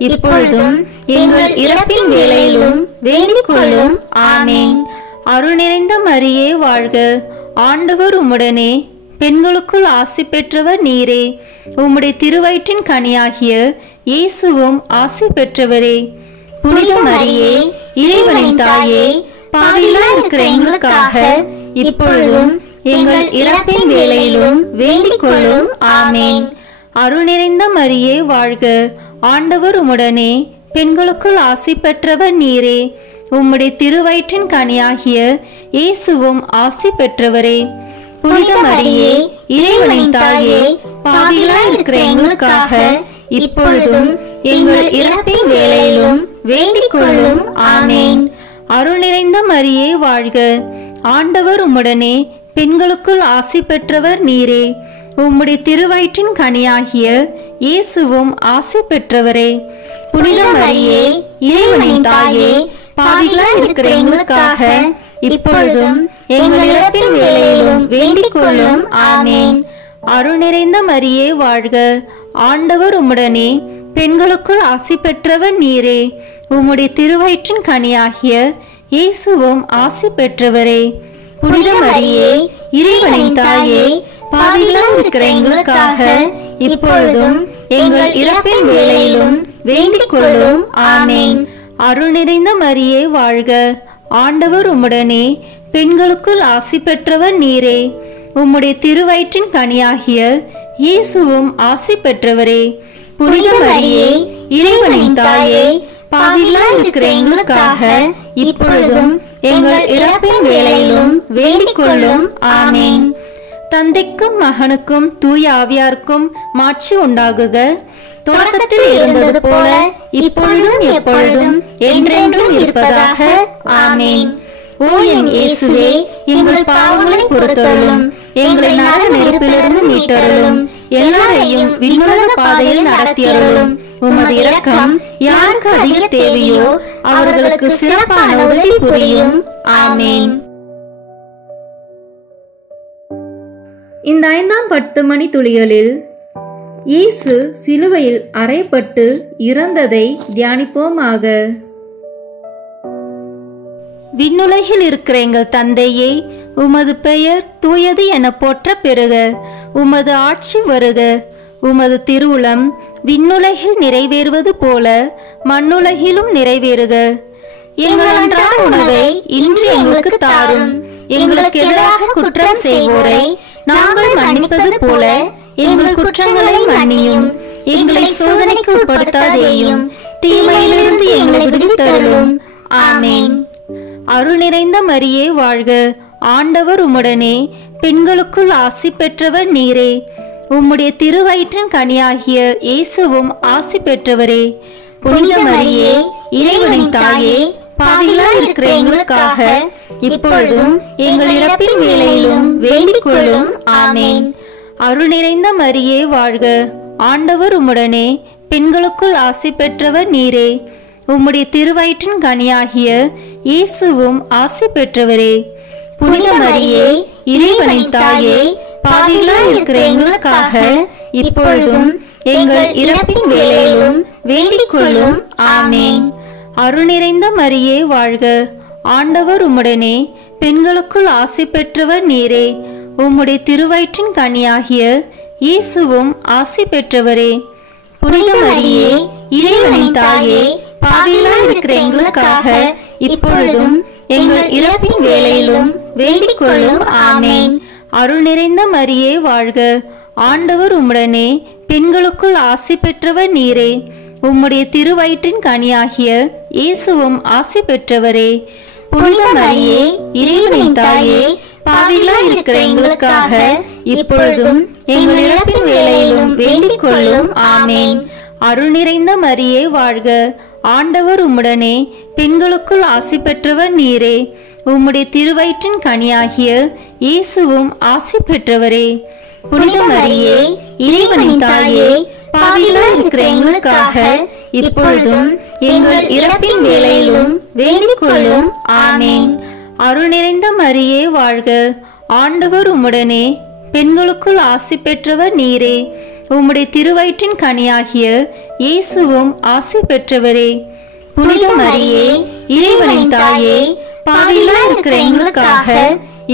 இப்பொழுதும் எங்கள் இறப்பின் வேளையிலும் வேண்டிக் கொள்ளும். ஆமேன். அருள் நிறைந்த மரியே வாழ்க. ஆண்டவர் உம்முடனே, பெண்களுக்குள் ஆசி பெற்றவர் நீரே. உம்முடைய திருவயிற்றின் கனியாகிய இயேசுவும் ஆசி பெற்றவரே. புனித மரியே, இறைவனின் தாயே, பாவிகளாய் இருக்கிற எங்களுக்காக இப்பொழுதும் எங்கள் இறப்பின் வேளையிலும் வேண்டிக் கொள்ளும். ஆமேன். அருள் நிறைந்த மரியே வாழ்க. ஆண்டவர் உம்முடனே, பெண்களுக்குள் ஆசி பெற்றவர் நீரே. உம்முடைய திருவயிற்றின் கனியாகிய இயேசுவும் ஆசி பெற்றவரே. புனித மரியே, இறைவனின் தாயே, பாவிகளாய் இருக்கிற எங்களுக்காக இப்பொழுதும் எங்கள் இறப்பின் வேளையிலும் வேண்டிக் கொள்ளும். ஆமேன். அருள் நிறைந்த மரியே வாழ்க. ஆண்டவர் உம்முடனே, பெண்களுக்குள் ஆசி பெற்றவர் நீரே. உம்முடைய திருவயிற்றின் கனியாகிய இயேசுவும் ஆசி பெற்றவரே. புனித மரியே, இறைவனின் தாயே, பாவிகளாய் இருக்கிற எங்களுக்காக இப்பொழுதும் எங்கள் இறப்பின் வேளையிலும் வேண்டிக் கொள்ளும். ஆமேன். அருள் நிறைந்த மரியே வாழ்க. ஆண்டவர் உம்முடனே, பெண்களுக்குள் ஆசி பெற்றவர் நீரே. உம்முடைய திருவயிற்றின் கனியாகிய இயேசுவும் ஆசி பெற்றவரே. புனித மரியே, இறைவனின் தாயே, பாவிகளாய் இருக்கிற எங்களுக்காக இப்பொழுதும் எங்கள் இறப்பின் வேளையிலும் வேண்டிக் கொள்ளும். ஆமேன். அருள் நிறைந்த மரியே வாழ்க. ஆண்டவர் உம்முடனே, பெண்களுக்குள் ஆசி பெற்றவர் நீரே. உம்முடைய திருவயிற்றின் கனியாகிய இயேசுவும் ஆசி பெற்றவரே. புனித மரியே, இறைவனின் தாயே, பாவிகளாய் இருக்கிற எங்களுக்காக இப்பொழுதும் எங்கள் இறப்பின் வேளையிலும் வேண்டிக் கொள்ளும். ஆமேன். தந்தைக்கும் மகனுக்கும் தூய ஆவியாருக்கும் மாட்சி உண்டாகுக. தொடக்கத்தில் இருந்தது போல இப்பொழுதும் எப்பொழுதும் என்றென்றும் இருப்பதாக. ஆமேன். ஓ என் இயேசுவே, எங்கள் பாவங்களை பொறுத்தருளும், எங்களை நரக நெருப்பிலிருந்து மீட்டருளும், எல்லாரையும் விண்ணுலக பாதையில் நடத்தியருளும். உமது இரக்கம் யாருக்கு அதிக தேவையோ அவர்களுக்கு சிறப்பான உதவி புரியும். ஆமேன். இந்த 5ஆம் 10 மணி துளிகளில் இயேசு சிலுவையில் அறையப்பட்டு இறந்ததை தியானிப்போமாக. விண்ணுலகில் இருக்கிற எங்கள் தந்தையே, உமது பெயர் தூயது என போற்ற பெறுக. உமது ஆட்சி வருக. உமது திருவுளம் விண்ணுலகில் நிறைவேறுவது போல மண்ணுலகிலும் நிறைவேறுக. எங்கள் அன்றாட உணவை இன்று எங்களுக்கு தாரும். எங்களுக்கு எதிராக குற்றம் செய்வோரை நாங்கள் மன்னிப்பது போல எங்கள் குற்றங்களை மன்னியும். எங்களை சோதனைக்கு உட்படுத்தாதேயும், தீமையிலிருந்து எங்களை விடுவித்தருளும். ஆமேன். அருள் நிறைந்த மரியே வாழ்க. ஆண்டவர் உம்முடனே, பெண்களுக்குள் ஆசி பெற்றவர் நீரே. உம்முடைய திருவயிற்றின் கனியாகிய இயேசுவும் ஆசி பெற்றவரே. புனித மரியே, இறைவனின் தாயே, பாவிகளாய் இருக்கிற எங்களுக்காக இப்பொழுதும் எங்கள் இறப்பின் வேளையிலும் வேண்டிக் கொள்ளும். ஆமேன். அருள் நிறைந்த மரியே வாழ்க. ஆண்டவர் உம்முடனே, பெண்களுக்குள் ஆசி பெற்றவர் நீரே. உம்முடைய திருவயிற்றின் கனியாகிய இயேசுவும் ஆசி பெற்றவரே. புனித மரியே, இறைவனின் தாயே, பாவிகளாய் இருக்கிற எங்களுக்காக இப்பொழுதும் எங்கள் இறப்பின் வேளையிலும் வேண்டிக் கொள்ளும். ஆமேன். அருள் நிறைந்த மரியே வாழ்க. ஆண்டவர் உம்முடனே, பெண்களுக்குள் ஆசி பெற்றவர் நீரே. உம்முடைய திருவயிற்றின் கனியாகிய இயேசுவும் ஆசி பெற்றவரே. புனித மரியே, இறைவனின் தாயே, பாவிகளாய் இருக்கிற எங்களுக்காக இப்பொழுதும் எங்கள் இறப்பின் வேளையிலும் வேண்டிக் கொள்ளும். ஆமேன். அருள் நிறைந்த மரியே வாழ்க. ஆண்டவர் உம்முடனே, பெண்களுக்குள் ஆசி பெற்றவர் நீரே. உம்முடைய திருவயிற்றின் கனியாகிய இயேசுவும் ஆசி பெற்றவரே. புனித மரியே, இறைவனின் தாயே, பாவிகளாய் இருக்கிற எங்களுக்காக இப்பொழுதும் எங்கள் இறப்பின் வேளையிலும் வேண்டிக் கொள்ளும். ஆமேன். அருள் நிறைந்த மரியே வாழ்க. ஆண்டவர் உம்முடனே, பெண்களுக்குள் ஆசி பெற்றவர் நீரே. உம்முடைய திருவயிற்றின் கனியாகிய இயேசுவும் ஆசி பெற்றவரே. புனித மரியே, இறைவனின் தாயே, பாவிகளாய் இருக்கிற எங்களுக்காக இப்பொழுதும் எங்கள் இறப்பின் வேளையிலும் வேண்டிக் கொள்ளும். ஆமேன். அருள் நிறைந்த மரியே வாழ்க. ஆண்டவர் உம்முடனே, பெண்களுக்குள் ஆசி பெற்றவர் நீரே. உம்முடைய திருவயிற்றின் கனியாகிய இயேசுவும் ஆசி பெற்றவரே. புனித மரியே, இறைவனின் தாயே, பாவிகளாய் இருக்கிற எங்களுக்காக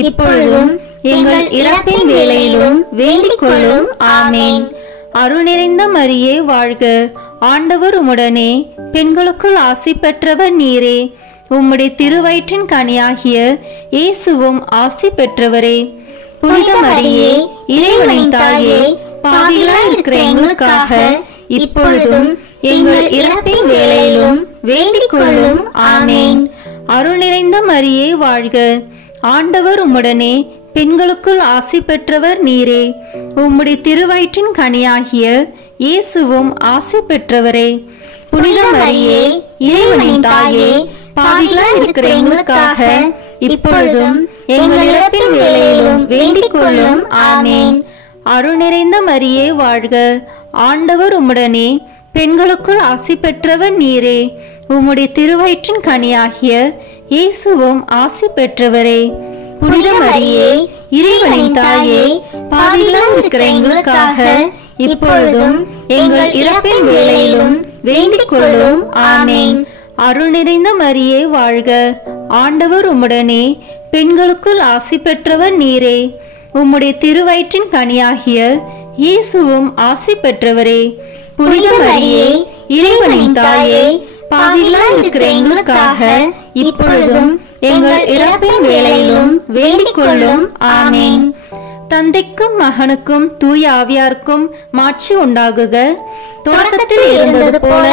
இப்பொழுதும் எங்கள் இறப்பின் வேளையிலும் வேண்டிக் கொள்ளும். ஆமேன். அருள் நிறைந்த மரியே வாழ்க. ஆண்டவர் உம்முடனே, பெண்களுக்குள் ஆசி பெற்றவர் நீரே. உம்முடைய திருவயிற்றின் கனியாகிய இயேசுவும் ஆசி பெற்றவரே. புனித மரியே, இறைவனின் தாயே, பாவிகளாய் இருக்கிற எங்களுக்காக இப்பொழுதும் எங்கள் இறப்பின் வேளையிலும் வேண்டிக் கொள்ளும். ஆமேன். அருள் நிறைந்த மரியே வாழ்க. ஆண்டவர் உம்முடனே, பெண்களுக்குள் ஆசி பெற்றவர் நீரே. உம்முடைய திருவயிற்றின் கனியாகிய இயேசுவும் ஆசி பெற்றவரே. புனித மரியே, இறைவனின் தாயே, பாவிகளாய் இருக்கிற எங்களுக்காக இப்பொழுதும் எங்கள் இறப்பின் வேளையிலும் வேண்டிக் கொள்ளும். ஆமேன். அருள் நிறைந்த மரியே வாழ்க. ஆண்டவர் உம்முடனே, பெண்களுக்குள் ஆசி பெற்றவர் நீரே. உம்முடைய திருவயிற்றின் கனியாகிய இயேசுவும் ஆசி பெற்றவரே. புனித மரியே, இறைவனின் தாயே, பாவிகளாய் இருக்கிற எங்களுக்காக இப்பொழுதும் எங்கள் இறப்பின் வேளையிலும் வேண்டிக் கொள்ளும். ஆமேன். அருள் நிறைந்த மரியே வாழ்க. ஆண்டவர் உம்முடனே, பெண்களுக்குள் ஆசி பெற்றவர் நீரே. உம்முடைய திருவயிற்றின் கனியாகிய இயேசுவும் ஆசி பெற்றவரே. புனித மரியே, இறைவனின் தாயே, பாவிகளாய் இருக்கிற எங்களுக்காக இப்பொழுதும் எங்கள் இறப்பின் வேளையிலும் வேண்டிக் கொள்ளும். ஆமேன். தந்தைக்கும் மகனுக்கும் தூய ஆவியாருக்கும் மாட்சி உண்டாகுக. தொடக்கத்தில் இருந்தது போல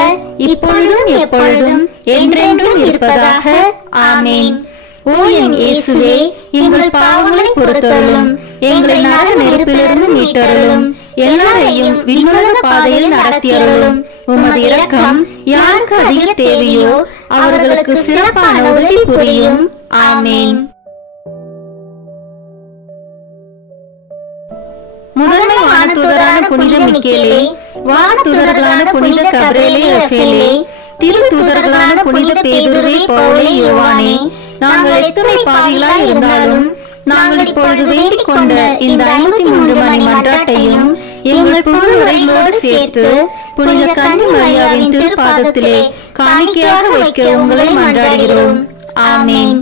இப்பொழுதும் எப்பொழுதும் என்றென்றும் இருப்பதாக. ஆமேன். ஓ என் இயேசுவே, எங்கள் பாவங்களை பொறுத்தருளும், எங்களை நரக நெருப்பிலிருந்து மீட்டருளும். எல்லாரையும் விண்ணுலக பாதையில் நடத்தியருளும். உமது இரக்கம் யாருக்கு அதிக தேவையோ அவர்களுக்கு சிறப்பான உதவி புரியும். ஆமேன். முதன்மை வானதூதரான புனித மிக்கேலே, வானதூதர்களான புனித கபிரியேலே, ரஃபேலே, திருத்தூதர்களான புனித பேதுருவே, பவுலே, யோவானே, நாங்கள் எத்தனை பாவிகளாய் இருந்தாலும் நாங்கள் இப்பொழுது வேண்டிக் கொண்ட இந்த 53 மணி மன்றாட்டையும் எங்கள் புகழுரைகளோடு சேர்த்து புனித கன்னி மரியாவின் திருப்பாதத்திலே காணிக்கையாக வைக்க உங்களை மன்றாடுகிறோம். ஆமேன்.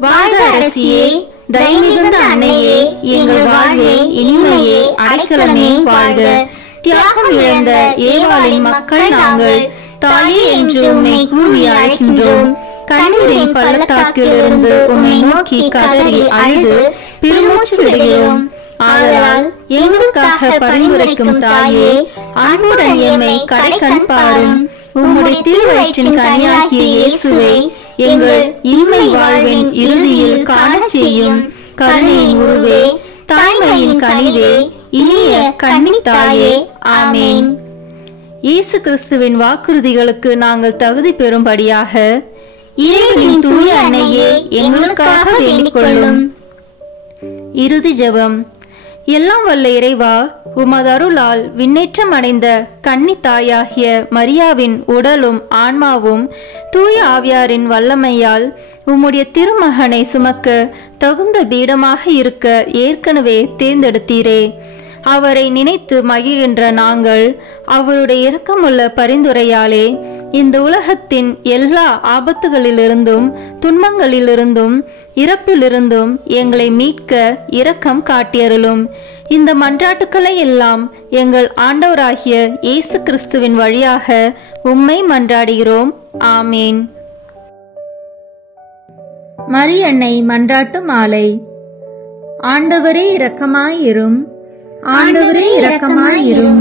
வாழ்க அரசியே, தயமிகுந்த அன்னையே, எங்கள் வாழ்வே, இனிமையே, அடைக்கலமே, வாழ்க. தியாகம் இழந்த ஏவாளின் மக்கள் நாங்கள், தாயே என்று உம்மை கூவி அழைக்கின்றோம். கண்ணீரின் பள்ளத்தாக்கிலிருந்து உம்மை நோக்கி கதறி அழுது பெருமூச்சு விடுகிறோம். ஆதலால் எங்களுக்காக பரிந்துரைக்கும் தாயே, அன்புடன் எம்மை கடைக்கண் பாரும். உம்முடைய திருவயிற்றின் கனியாகிய இயேசுவை எங்கள் இன்மை வாழ்வின் இறுதியில் காணச் செய்யும். கருணையின் உருவே, தாய்மையின் கனிவே, இனிய கன்னி தாயே. ஆமேன். இயேசு கிறிஸ்துவின் வாக்குறுதிகளுக்கு நாங்கள் தகுதி பெறும்படியாக இறைவனின் தூய அன்னையே, எங்களுக்காக வேண்டிக் கொள்ளும். இறுதி ஜெபம். எல்லாம் வல்ல இறைவா, உமது அருளால் விண்ணேற்றம் அடைந்த கன்னி தாயாகிய மரியாவின் உடலும் ஆன்மாவும் தூய ஆவியாரின் வல்லமையால் உம்முடைய திருமகனை சுமக்க தகுந்த பீடமாக இருக்க ஏற்கனவே தேர்ந்தெடுத்தீரே. அவரை நினைத்து மகிழ்கின்ற நாங்கள் அவருடைய இரக்கமுள்ள பரிந்துரையாலே இந்த உலகத்தின் எல்லா ஆபத்துகளிலிருந்தும் துன்பங்களிலிருந்தும் இறப்பிலிருந்தும் எங்களை மீட்க இரக்கம் காட்டியருளும். இந்த மன்றாட்டுக்களை எல்லாம் எங்கள் ஆண்டவராகிய இயேசு கிறிஸ்துவின் வழியாக உம்மை மன்றாடுகிறோம். ஆமேன். மரியன்னை மன்றாட்டு மாலை. ஆண்டவரே இரக்கமாயிரும். ஆண்டவரே இரக்கமாயிரும்.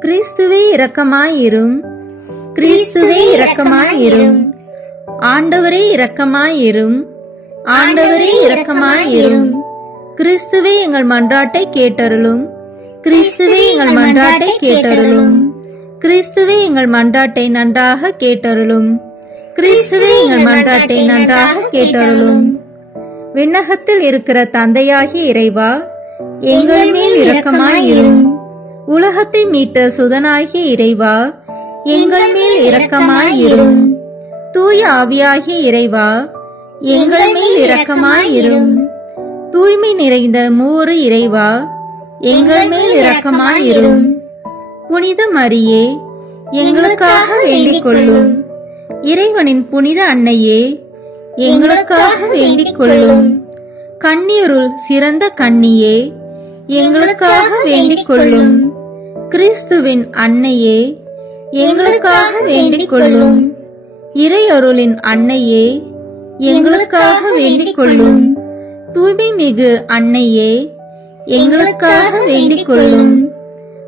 கிறிஸ்துவே இரக்கமாயிரும். கிறிஸ்துவே இரக்கமாயிரும். ஆண்டவரே இரக்கமாயிரும். ஆண்டவரே இரக்கமாயிரும். கிறிஸ்துவே எங்கள் மன்றாட்டை கேட்டருளும். கிறிஸ்துவே எங்கள் மன்றாட்டை கேட்டருளும். கிறிஸ்துவே எங்கள் மன்றாட்டை நன்றாக கேட்டருளும். கிறிஸ்துவே எங்கள் மன்றாட்டை நன்றாக கேட்டருளும். விண்ணகத்தில் இருக்கிற தந்தையாகிய இறைவா, எங்கள் மேல் இரக்கமாயிரும். உலகத்தை மீட்ட சுதனாகிய இறைவா, எங்கள் மேல் இரக்கமாயிரும். தூய ஆவியாகிய இறைவா, எங்கள் மேல் இரக்கமாயிரும். தூய்மை நிறைந்த மூவரு இறைவா, எங்கள் மேல் இரக்கமாயிரும். புனித மரியே, எங்களுக்காக வேண்டிக் கொள்ளும். இறைவனின் புனித அன்னையே, எங்களுக்காக வேண்டிக் கொள்ளும். கன்னியருள் சிறந்த கன்னியே, எங்களுக்காக வேண்டிக் கொள்ளும். கிறிஸ்துவின் அன்னையே, எங்களுக்காக வேண்டிக் கொள்ளும். இறையருளின் அன்னையே, எங்களுக்காக வேண்டிக் கொள்ளும். தூய்மை மிகு அன்னையே, எங்களுக்காக வேண்டிக் கொள்ளும்.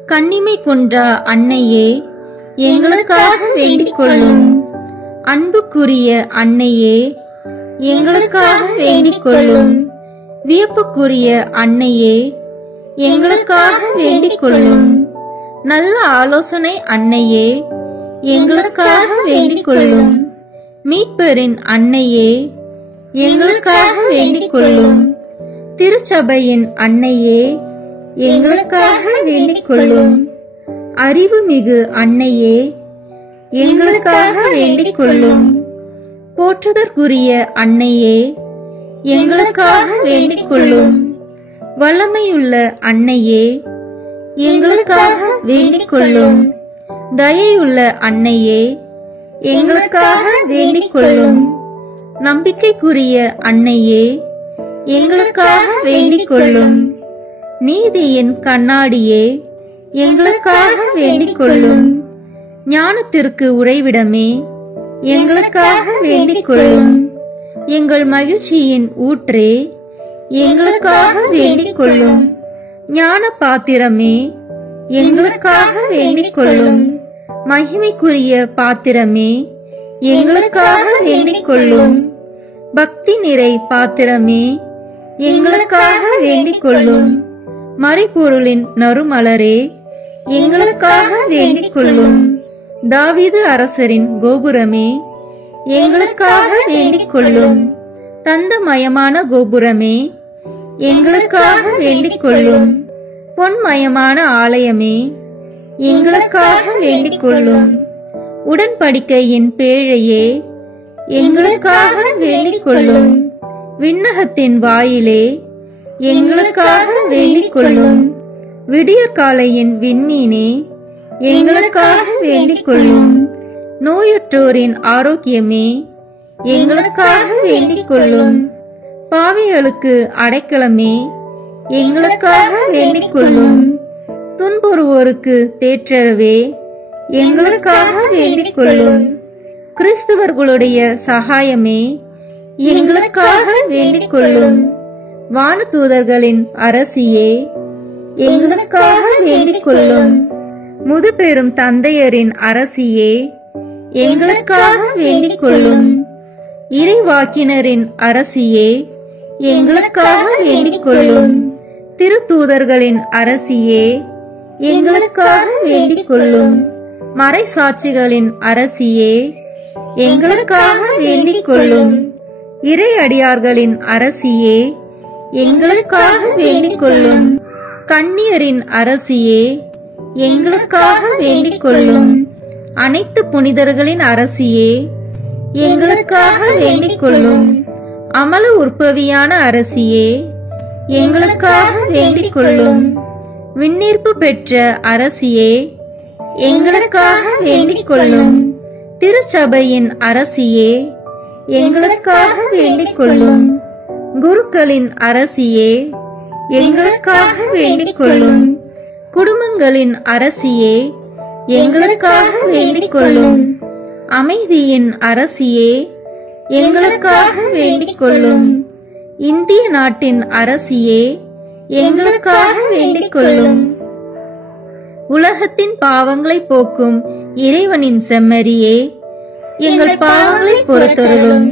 கன்னிமை குன்றா அன்னையே, எங்களுக்காக வேண்டிக் கொள்ளும். அன்புக்குரிய அன்னையே, எங்களுக்காக வேண்டிக் கொள்ளும். வியப்புக்குரிய அன்னையே, எங்களுக்காக வேண்டிக் கொள்ளும். நல்ல ஆலோசனை அன்னையே, எங்களுக்காக வேண்டிக் கொள்ளும். மீட்பரின் அன்னையே, எங்களுக்காக வேண்டிக் கொள்ளும். திருச்சபையின் அன்னையே, எங்களுக்காக வேண்டிக் கொள்ளும். அறிவுமிகு அன்னையே, எங்களுக்காக வேண்டிக் கொள்ளும். போற்றுதற்குரிய அன்னையே, எங்களுக்காக வேண்டிக் கொள்ளும். வல்லமையுள்ள அன்னையே, எங்களுக்காக வேண்டிக் கொள்ளும். தயையுள்ள அன்னையே, எங்களுக்காக வேண்டிக் கொள்ளும். நம்பிக்கைக்குரிய அன்னையே, எங்களுக்காக வேண்டிக் கொள்ளும். நீதியின் கண்ணாடியே, எங்களுக்காக வேண்டிக் கொள்ளும். ஞானத்திற்கு உறைவிடமே, எங்களுக்காக வேண்டிக் கொள்ளும். எங்கள் மகிழ்ச்சியின் ஊற்றே, எங்களுக்காக வேண்டிக் கொள்ளும். ஞான பாத்திரமே, எங்களுக்காக வேண்டிக் கொள்ளும். மகிமைக்குரிய பாத்திரமே, எங்களுக்காக வேண்டிக் கொள்ளும். பக்தி நிறை பாத்திரமே, எங்களுக்காக வேண்டிக் கொள்ளும். மறைபொருளின் நறுமலரே, எங்களுக்காக வேண்டிக் கொள்ளும். தாவீது அரசரின் கோபுரமே, எங்களுக்காக வேண்டிக் கொள்ளும். தந்தமயமான கோபுரமே, எங்களுக்காக வேண்டிக் கொள்ளும். பொன்மயமான ஆலயமே, எங்களுக்காக வேண்டிக் கொள்ளும். உடன்படிக்கையின் பேழையே, எங்களுக்காக வேண்டிக் கொள்ளும். விண்ணகத்தின் வாயிலே, எங்களுக்காக வேண்டிக் கொள்ளும். விடியற்காலையின் விண்மீனே, எங்களுக்காக வேண்டிக் கொள்ளும். நோயுற்றோரின் ஆரோக்கியமே, எங்களுக்காக வேண்டிக் கொள்ளும். பாவிகளுக்கு அடைக்கலமே, எங்களுக்காக வேண்டிக் கொள்ளும். துன்புறுவோருக்கு தேற்றரவே, எங்களுக்காக வேண்டிக் கொள்ளும். கிறிஸ்தவர்களுடைய சகாயமே, எங்களுக்காக வேண்டிக் கொள்ளும். வானதூதர்களின் அரசியே, எங்களுக்காக வேண்டிக் கொள்ளும். முதுபெரும் தந்தையரின் அரசியே, எங்களுக்காக வேண்டிக் கொள்ளும். இறைவாக்கினரின் அரசியே, எங்களுக்காக வேண்டிக் கொள்ளும். திருத்தூதர்களின் அரசியே, எங்களுக்காக வேண்டிக் கொள்ளும். மறைசாட்சிகளின் அரசியே, எங்களுக்காக வேண்டிக் கொள்ளும். இறையடியார்களின் அரசியே, எங்களுக்காக வேண்டிக் கொள்ளும். கன்னியரின் அரசியே, எங்களுக்காக வேண்டிக் கொள்ளும். அனைத்து புனிதர்களின் அரசியே, எங்களுக்காக வேண்டிக் கொள்ளும். அமல உற்பவியான அரசியே, எங்களுக்காக வேண்டிக் கொள்ளும். விண்ணீர்ப்பு பெற்ற அரசியே, எங்களுக்காக வேண்டிக் கொள்ளும். திருச்சபையின் அரசியே, எங்களுக்காக வேண்டிக் கொள்ளும். குருக்களின் அரசியே, எங்களுக்காக வேண்டிக் கொள்ளும். குடும்பங்களின் அரசியே, எங்களுக்காக வேண்டிக் கொள்ளும். அமைதியின் அரசியே, எங்களுக்காக வேண்டிக் கொள்ளும். இந்திய நாட்டின் அரசியே, எங்களுக்காக வேண்டிக் கொள்ளும். உலகத்தின் பாவங்களை போக்கும் இறைவனின் செம்மறியே, எங்கள் பாவங்களை பொறுத்தருளும்.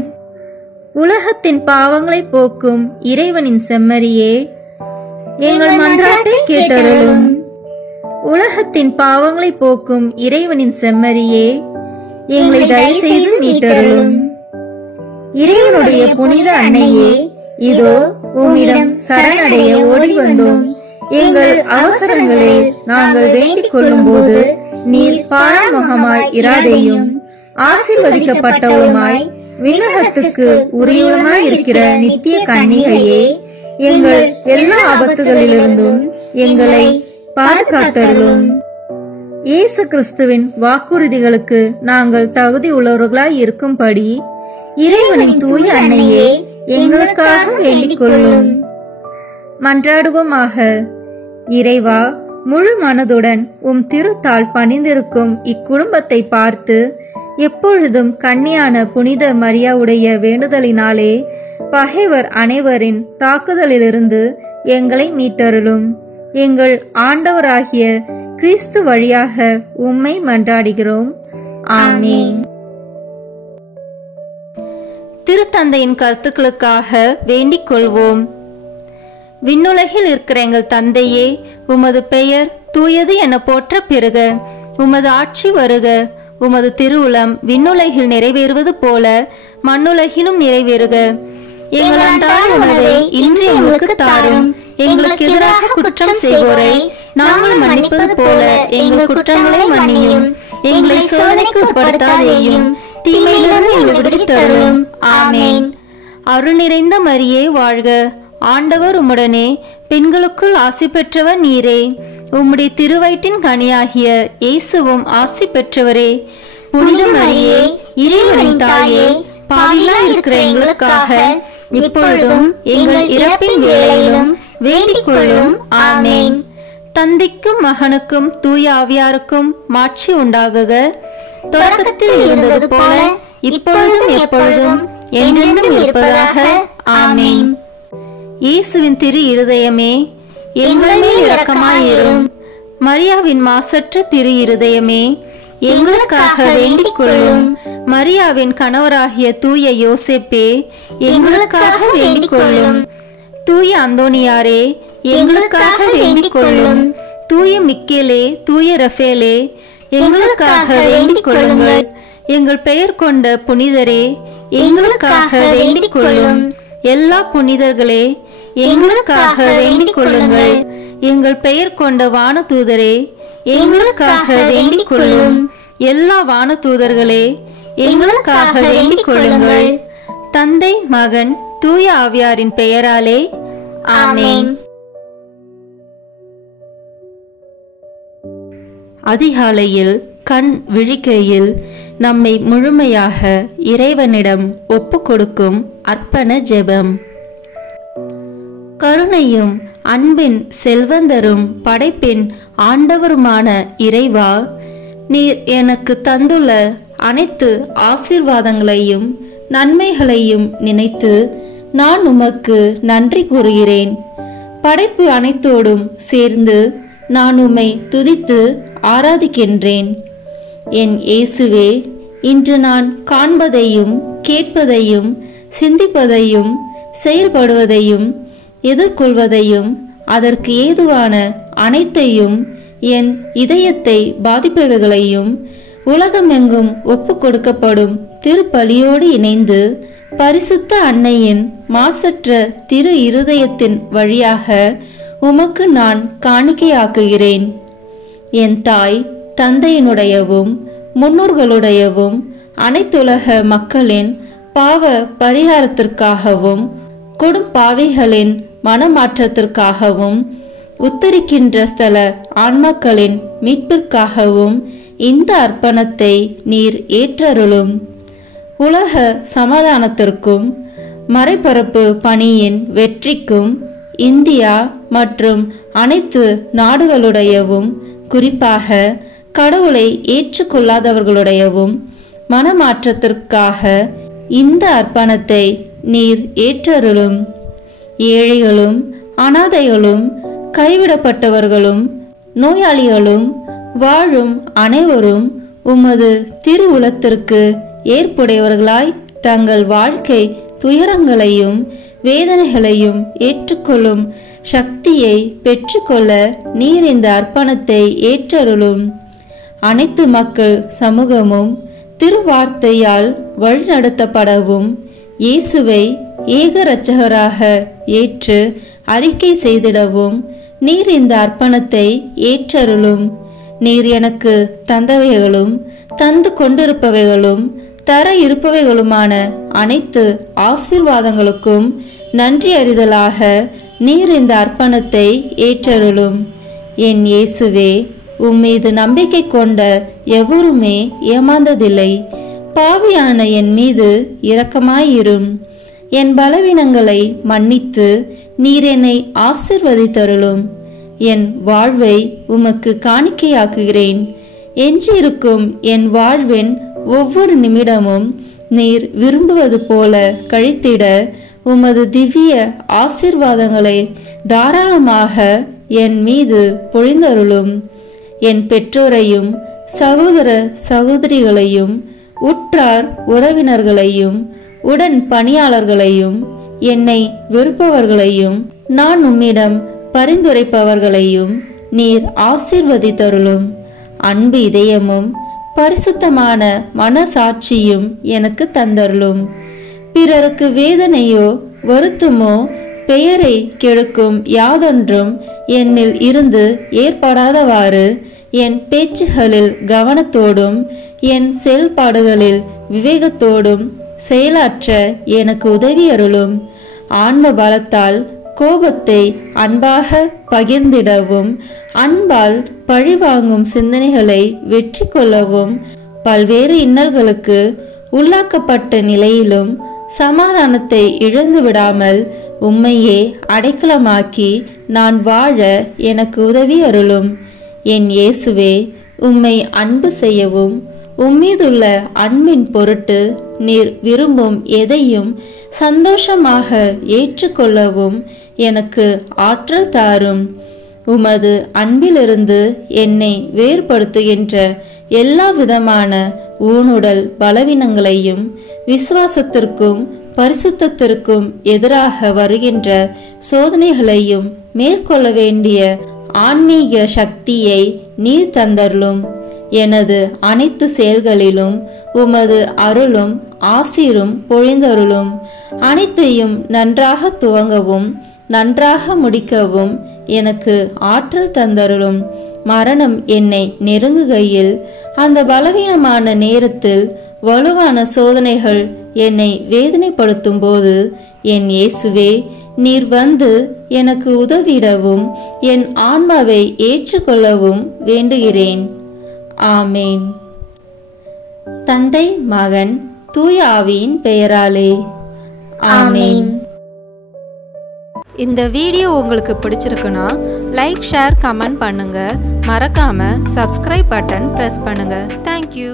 உலகத்தின் பாவங்களை போக்கும் இறைவனின் செம்மறியே, எங்கள் மன்றாட்டை கேட்டருளும். உலகத்தின் பாவங்களை போக்கும் இறைவனின் செம்மறியே, எங்களை தயவு செய்து மீட்டருளும். இறைவனுடைய புனித அன்னையே, இதோ உம்மிடம் சரணடைய ஓடி வந்தோம். எங்கள் அவசரங்களில் நாங்கள் வேண்டிக் கொள்ளும் போது நீர் பாராமுகமாய் இராதேயும். ஆசீர்வதிக்கப்பட்டவருமாய் விண்ணகத்துக்கு உரியவருமாய் இருக்கிற நித்திய கன்னிகையே, எங்கள் எல்லா ஆபத்துகளிலிருந்தும் எங்களை பாதுகாத்தருளும். இயேசு கிறிஸ்துவின் வாக்குறுதிகளுக்கு நாங்கள் தகுதி உள்ளவர்களாய் இருக்கும்படி இறைவனின் தூய அன்னையே, எங்களுக்காக வேண்டிக் கொள்ளும். மன்றாடுவோமாக. இறைவா, முழு மனதுடன் உம் திருத்தால் பணிந்திருக்கும் இக்குடும்பத்தை பார்த்து எப்பொழுதும் கன்னியான புனித மரியாவுடைய வேண்டுதலினாலே பகைவர் அனைவரின் தாக்குதலிலிருந்து எங்களை மீட்டருளும். எங்கள் ஆண்டவராகிய கிறிஸ்து வழியாக உம்மை மன்றாடுகிறோம். ஆமென். திருத்தந்தையின் கருத்துக்களுக்காக வேண்டிக் கொள்வோம். விண்ணுலகில் இருக்கிற எங்கள் தந்தையே, உமது பெயர் தூயது என போற்ற பெறுக. உமது ஆட்சி வருக. உமது திருவுளம் விண்ணுலகில் நிறைவேறுவது போல மண்ணுலகிலும் நிறைவேறுக. எங்கள் அன்றாட உணவை இன்று எங்களுக்கு தாரும். எங்களுக்கு எதிராக குற்றம் செய்வோரை நாங்கள் மன்னிப்பது போல எங்கள் குற்றங்களை மன்னியும். எங்களை சோதனைக்கு உட்படுத்தாதேயும், தீமையிலிருந்து எங்களை விடுவித்தருளும். ஆமென். அருள் நிறைந்த மரியே வாழ்க. ஆண்டவர் உம்முடனே, பெண்களுக்குள் ஆசி பெற்றவர் நீரே. உம்முடைய திருவயிற்றின் கனியாகிய இயேசுவும் ஆசி பெற்றவரே. புனித மரியே, இறைவனின் தாயே, பாவிகளாய் இருக்கிற எங்களுக்காக இப்பொழுதும் எங்கள் இறப்பின் வேளையிலும் வேண்டிக் கொள்ளும். ஆமென். தந்தைக்கும் மகனுக்கும் தூய ஆவியாருக்கும் மாட்சி உண்டாகுக. தொடக்கத்தில் இருந்தது போல இப்பொழுதும் எப்பொழுதும் என்றென்றும் இருப்பதாக. ஆமென். இயேசுவின் திரு இருதயமே, எங்கள் மேல் இரக்கமாயிரும். மரியாவின் மாசற்ற திரு இருதயமே, எங்களுக்காக வேண்டிக் கொள்ளும். மரியாவின் கணவராகிய தூய யோசேப்பே, எங்களுக்காக வேண்டிக் கொள்ளும். தூய அந்தோனியாரே, எங்களுக்காக வேண்டிக் கொள்ளும். தூய மிக்கேலே, தூய ரஃபேலே, எங்களுக்காக வேண்டிக் கொள்ளுங்கள். எங்கள் பெயர் கொண்ட புனிதரே, எங்களுக்காக வேண்டிக் கொள்ளும். எல்லா புனிதர்களே, எங்களுக்காக வேண்டிக் கொள்ளுங்கள். எங்கள் பெயர் கொண்ட வானதூதரே, எங்களுக்காக வேண்டிக் கொள்ளும். எல்லா வானதூதர்களே, எங்களுக்காக வேண்டிக் கொள்ளுங்கள். தந்தை, மகன், தூய ஆவியாரின் பெயராலே ஆமென். அதிகாலையில் கண் விழிக்கையில் நம்மை முழுமையாக இறைவனிடம் ஒப்பு கொடுக்கும் அர்ப்பண ஜெபம். கருணையும் அன்பின் செல்வந்தரும் படைப்பின் ஆண்டவருமான இறைவா, நீர் எனக்கு தந்துள்ள அனைத்து ஆசீர்வாதங்களையும் நன்மைகளையும் நினைத்து நான் உமக்கு நன்றி கூறுகிறேன். படைப்பு அனைத்தோடும் சேர்ந்து நான் உம்மை துதித்து ஆராதிக்கின்றேன். என் இயேசுவே, இன்று நான் காண்பதையும் கேட்பதையும் சிந்திப்பதையும் செயல்படுவதையும் எதிர்கொள்வதையும் அதற்கு ஏதுவான அனைத்தையும் என் இதயத்தை பாதிப்பவைகளையும் உலகமெங்கும் ஒப்பு கொடுக்கப்படும் திருப்பலியோடு இணைந்து பரிசுத்த அன்னையின் மாசற்ற திரு இருதயத்தின் வழியாக உமக்கு நான் காணிக்கையாக்குகிறேன். என் தாய் தந்தையினுடையவும் முன்னோர்களுடையவும் அனைத்துலக மக்களின் பாவ பரிகாரத்திற்காகவும் கொடும்பாவிகளின் மனமாற்றத்திற்காகவும் உத்தரிக்கின்ற ஸ்தல ஆன்மாக்களின் மீட்பிற்காகவும் இந்த அர்ப்பணத்தை நீர் ஏற்றருளும். உலக சமாதானத்திற்கும் மறைபரப்பு பணியின் வெற்றிக்கும் இந்தியா மற்றும் அனைத்து நாடுகளுடையவும் குறிப்பாக கடவுளை ஏற்றுக்கொள்ளாதவர்களுடையவும் மனமாற்றத்திற்காக இந்த அர்ப்பணத்தை நீர் ஏற்றருளும். ஏழைகளும் அனாதைகளும் கைவிடப்பட்டவர்களும் நோயாளிகளும் வாழும் அனைவரும் உமது திருவுளத்திற்கு ஏற்புடையவர்களாய் தங்கள் வாழ்க்கை துயரங்களையும் வேதனைகளையும் ஏற்றுக்கொள்ளும் சக்தியை பெற்றுக்கொள்ள நீர் இந்த அர்ப்பணத்தை ஏற்றருளும். அனைத்து மக்கள் சமூகமும் திருவார்த்தையால் வழிநடத்தப்படவும் இயேசுவை ஏக இரட்சகராக ஏற்று அறிக்கை செய்திடவும் நீர் இந்த அர்ப்பணத்தை ஏற்றருளும். நீர் எனக்கு தந்தவைகளும் தந்து கொண்டிருப்பவைகளும் தர இருப்பவைகளுமான அனைத்து ஆசீர்வாதங்களுக்கும் நன்றி அறிதலாக நீர் இந்த அர்ப்பணத்தை ஏற்றருளும். என் இயேசுவே, உம்மீது நம்பிக்கை கொண்ட எவருமே ஏமாந்ததில்லை. பாவியான என் மீது இரக்கமாயிரும். என் பலவீனங்களை மன்னித்து நீர் என்னை ஆசீர்வதித்தருளும். என் வாழ்வை உமக்கு காணிக்கையாக்குகிறேன். எஞ்சியிருக்கும் என் வாழ்வின் ஒவ்வொரு நிமிடமும் நீர் விரும்புவது போல கழித்திட உமது திவ்ய ஆசீர்வாதங்களை தாராளமாக என் மீது பொழிந்தருளும். என் பெற்றோரையும் சகோதர சகோதரிகளையும் உற்றார் உறவினர்களையும் உடன் பணியாளர்களையும் என்னை வெறுப்பவர்களையும் நான் உம்மிடம் பரிந்துரைப்பவர்களையும் நீர் ஆசீர்வதித்தருளும். அன்பு இதயமும் பரிசுத்தமான மனசாட்சியும் எனக்கு தந்தருளும். பிறருக்கு வேதனையோ வருத்தமோ பெயரை கெடுக்கும் யாதொன்றும் என்னில் இருந்து ஏற்படாதவாறு என் பேச்சுகளில் கவனத்தோடும் என் செயல்பாடுகளில் விவேகத்தோடும் செயலாற்ற எனக்கு உதவி அருளும். ஆன்ம பலத்தால் கோபத்தை அன்பாக பகிர்ந்திடவும் அன்பால் பழிவாங்கும் சிந்தனைகளை வெற்றி கொள்ளவும் பல்வேறு இன்னல்களுக்கு உள்ளாக்கப்பட்ட நிலையிலும் சமாதானத்தை இழந்து விடாமல் உம்மையே அடைக்கலமாக்கி நான் வாழ எனக்கு உதவி அருளும். என் இயேசுவே, உம்மை அன்பு செய்யவும் உம்மீதுள்ள அன்பின் பொருட்டு நீர் விரும்பும் எதையும் சந்தோஷமாக ஏற்றுக்கொள்ளவும் எனக்கு ஆற்றல் தாரும். உமது அன்பிலிருந்து என்னை வேறுபடுத்துகின்ற எல்லா விதமான ஊனுடல் பலவீனங்களையும் விசுவாசத்திற்கும் பரிசுத்தத்திற்கும் எதிராக வருகின்ற சோதனைகளையும் மேற்கொள்ள வேண்டிய ஆன்மீக சக்தியை நீர் தந்தருளும். எனது அனைத்து செயல்களிலும் உமது அருளும் ஆசீரும் பொழிந்தருளும். அனைத்தையும் நன்றாக துவங்கவும் நன்றாக முடிக்கவும் எனக்கு ஆற்றல் தந்தருளும். மரணம் என்னை நெருங்குகையில் அந்த பலவீனமான நேரத்தில் வலுவான சோதனைகள் என்னை வேதனைப்படுத்தும் போது என் இயேசுவே, நீர் வந்து எனக்கு உதவிடவும் என் ஆன்மாவை ஏற்றுக்கொள்ளவும் வேண்டுகிறேன். ஆமேன். தந்தை, மகன், தூய ஆவியின் பெயராலே ஆமேன். இந்த வீடியோ உங்களுக்கு பிடிச்சிருக்குன்னா லைக், ஷேர், கமெண்ட் பண்ணுங்க. மறக்காம சப்ஸ்கிரைப் பட்டன் பிரஸ் பண்ணுங்க. தேங்க்யூ.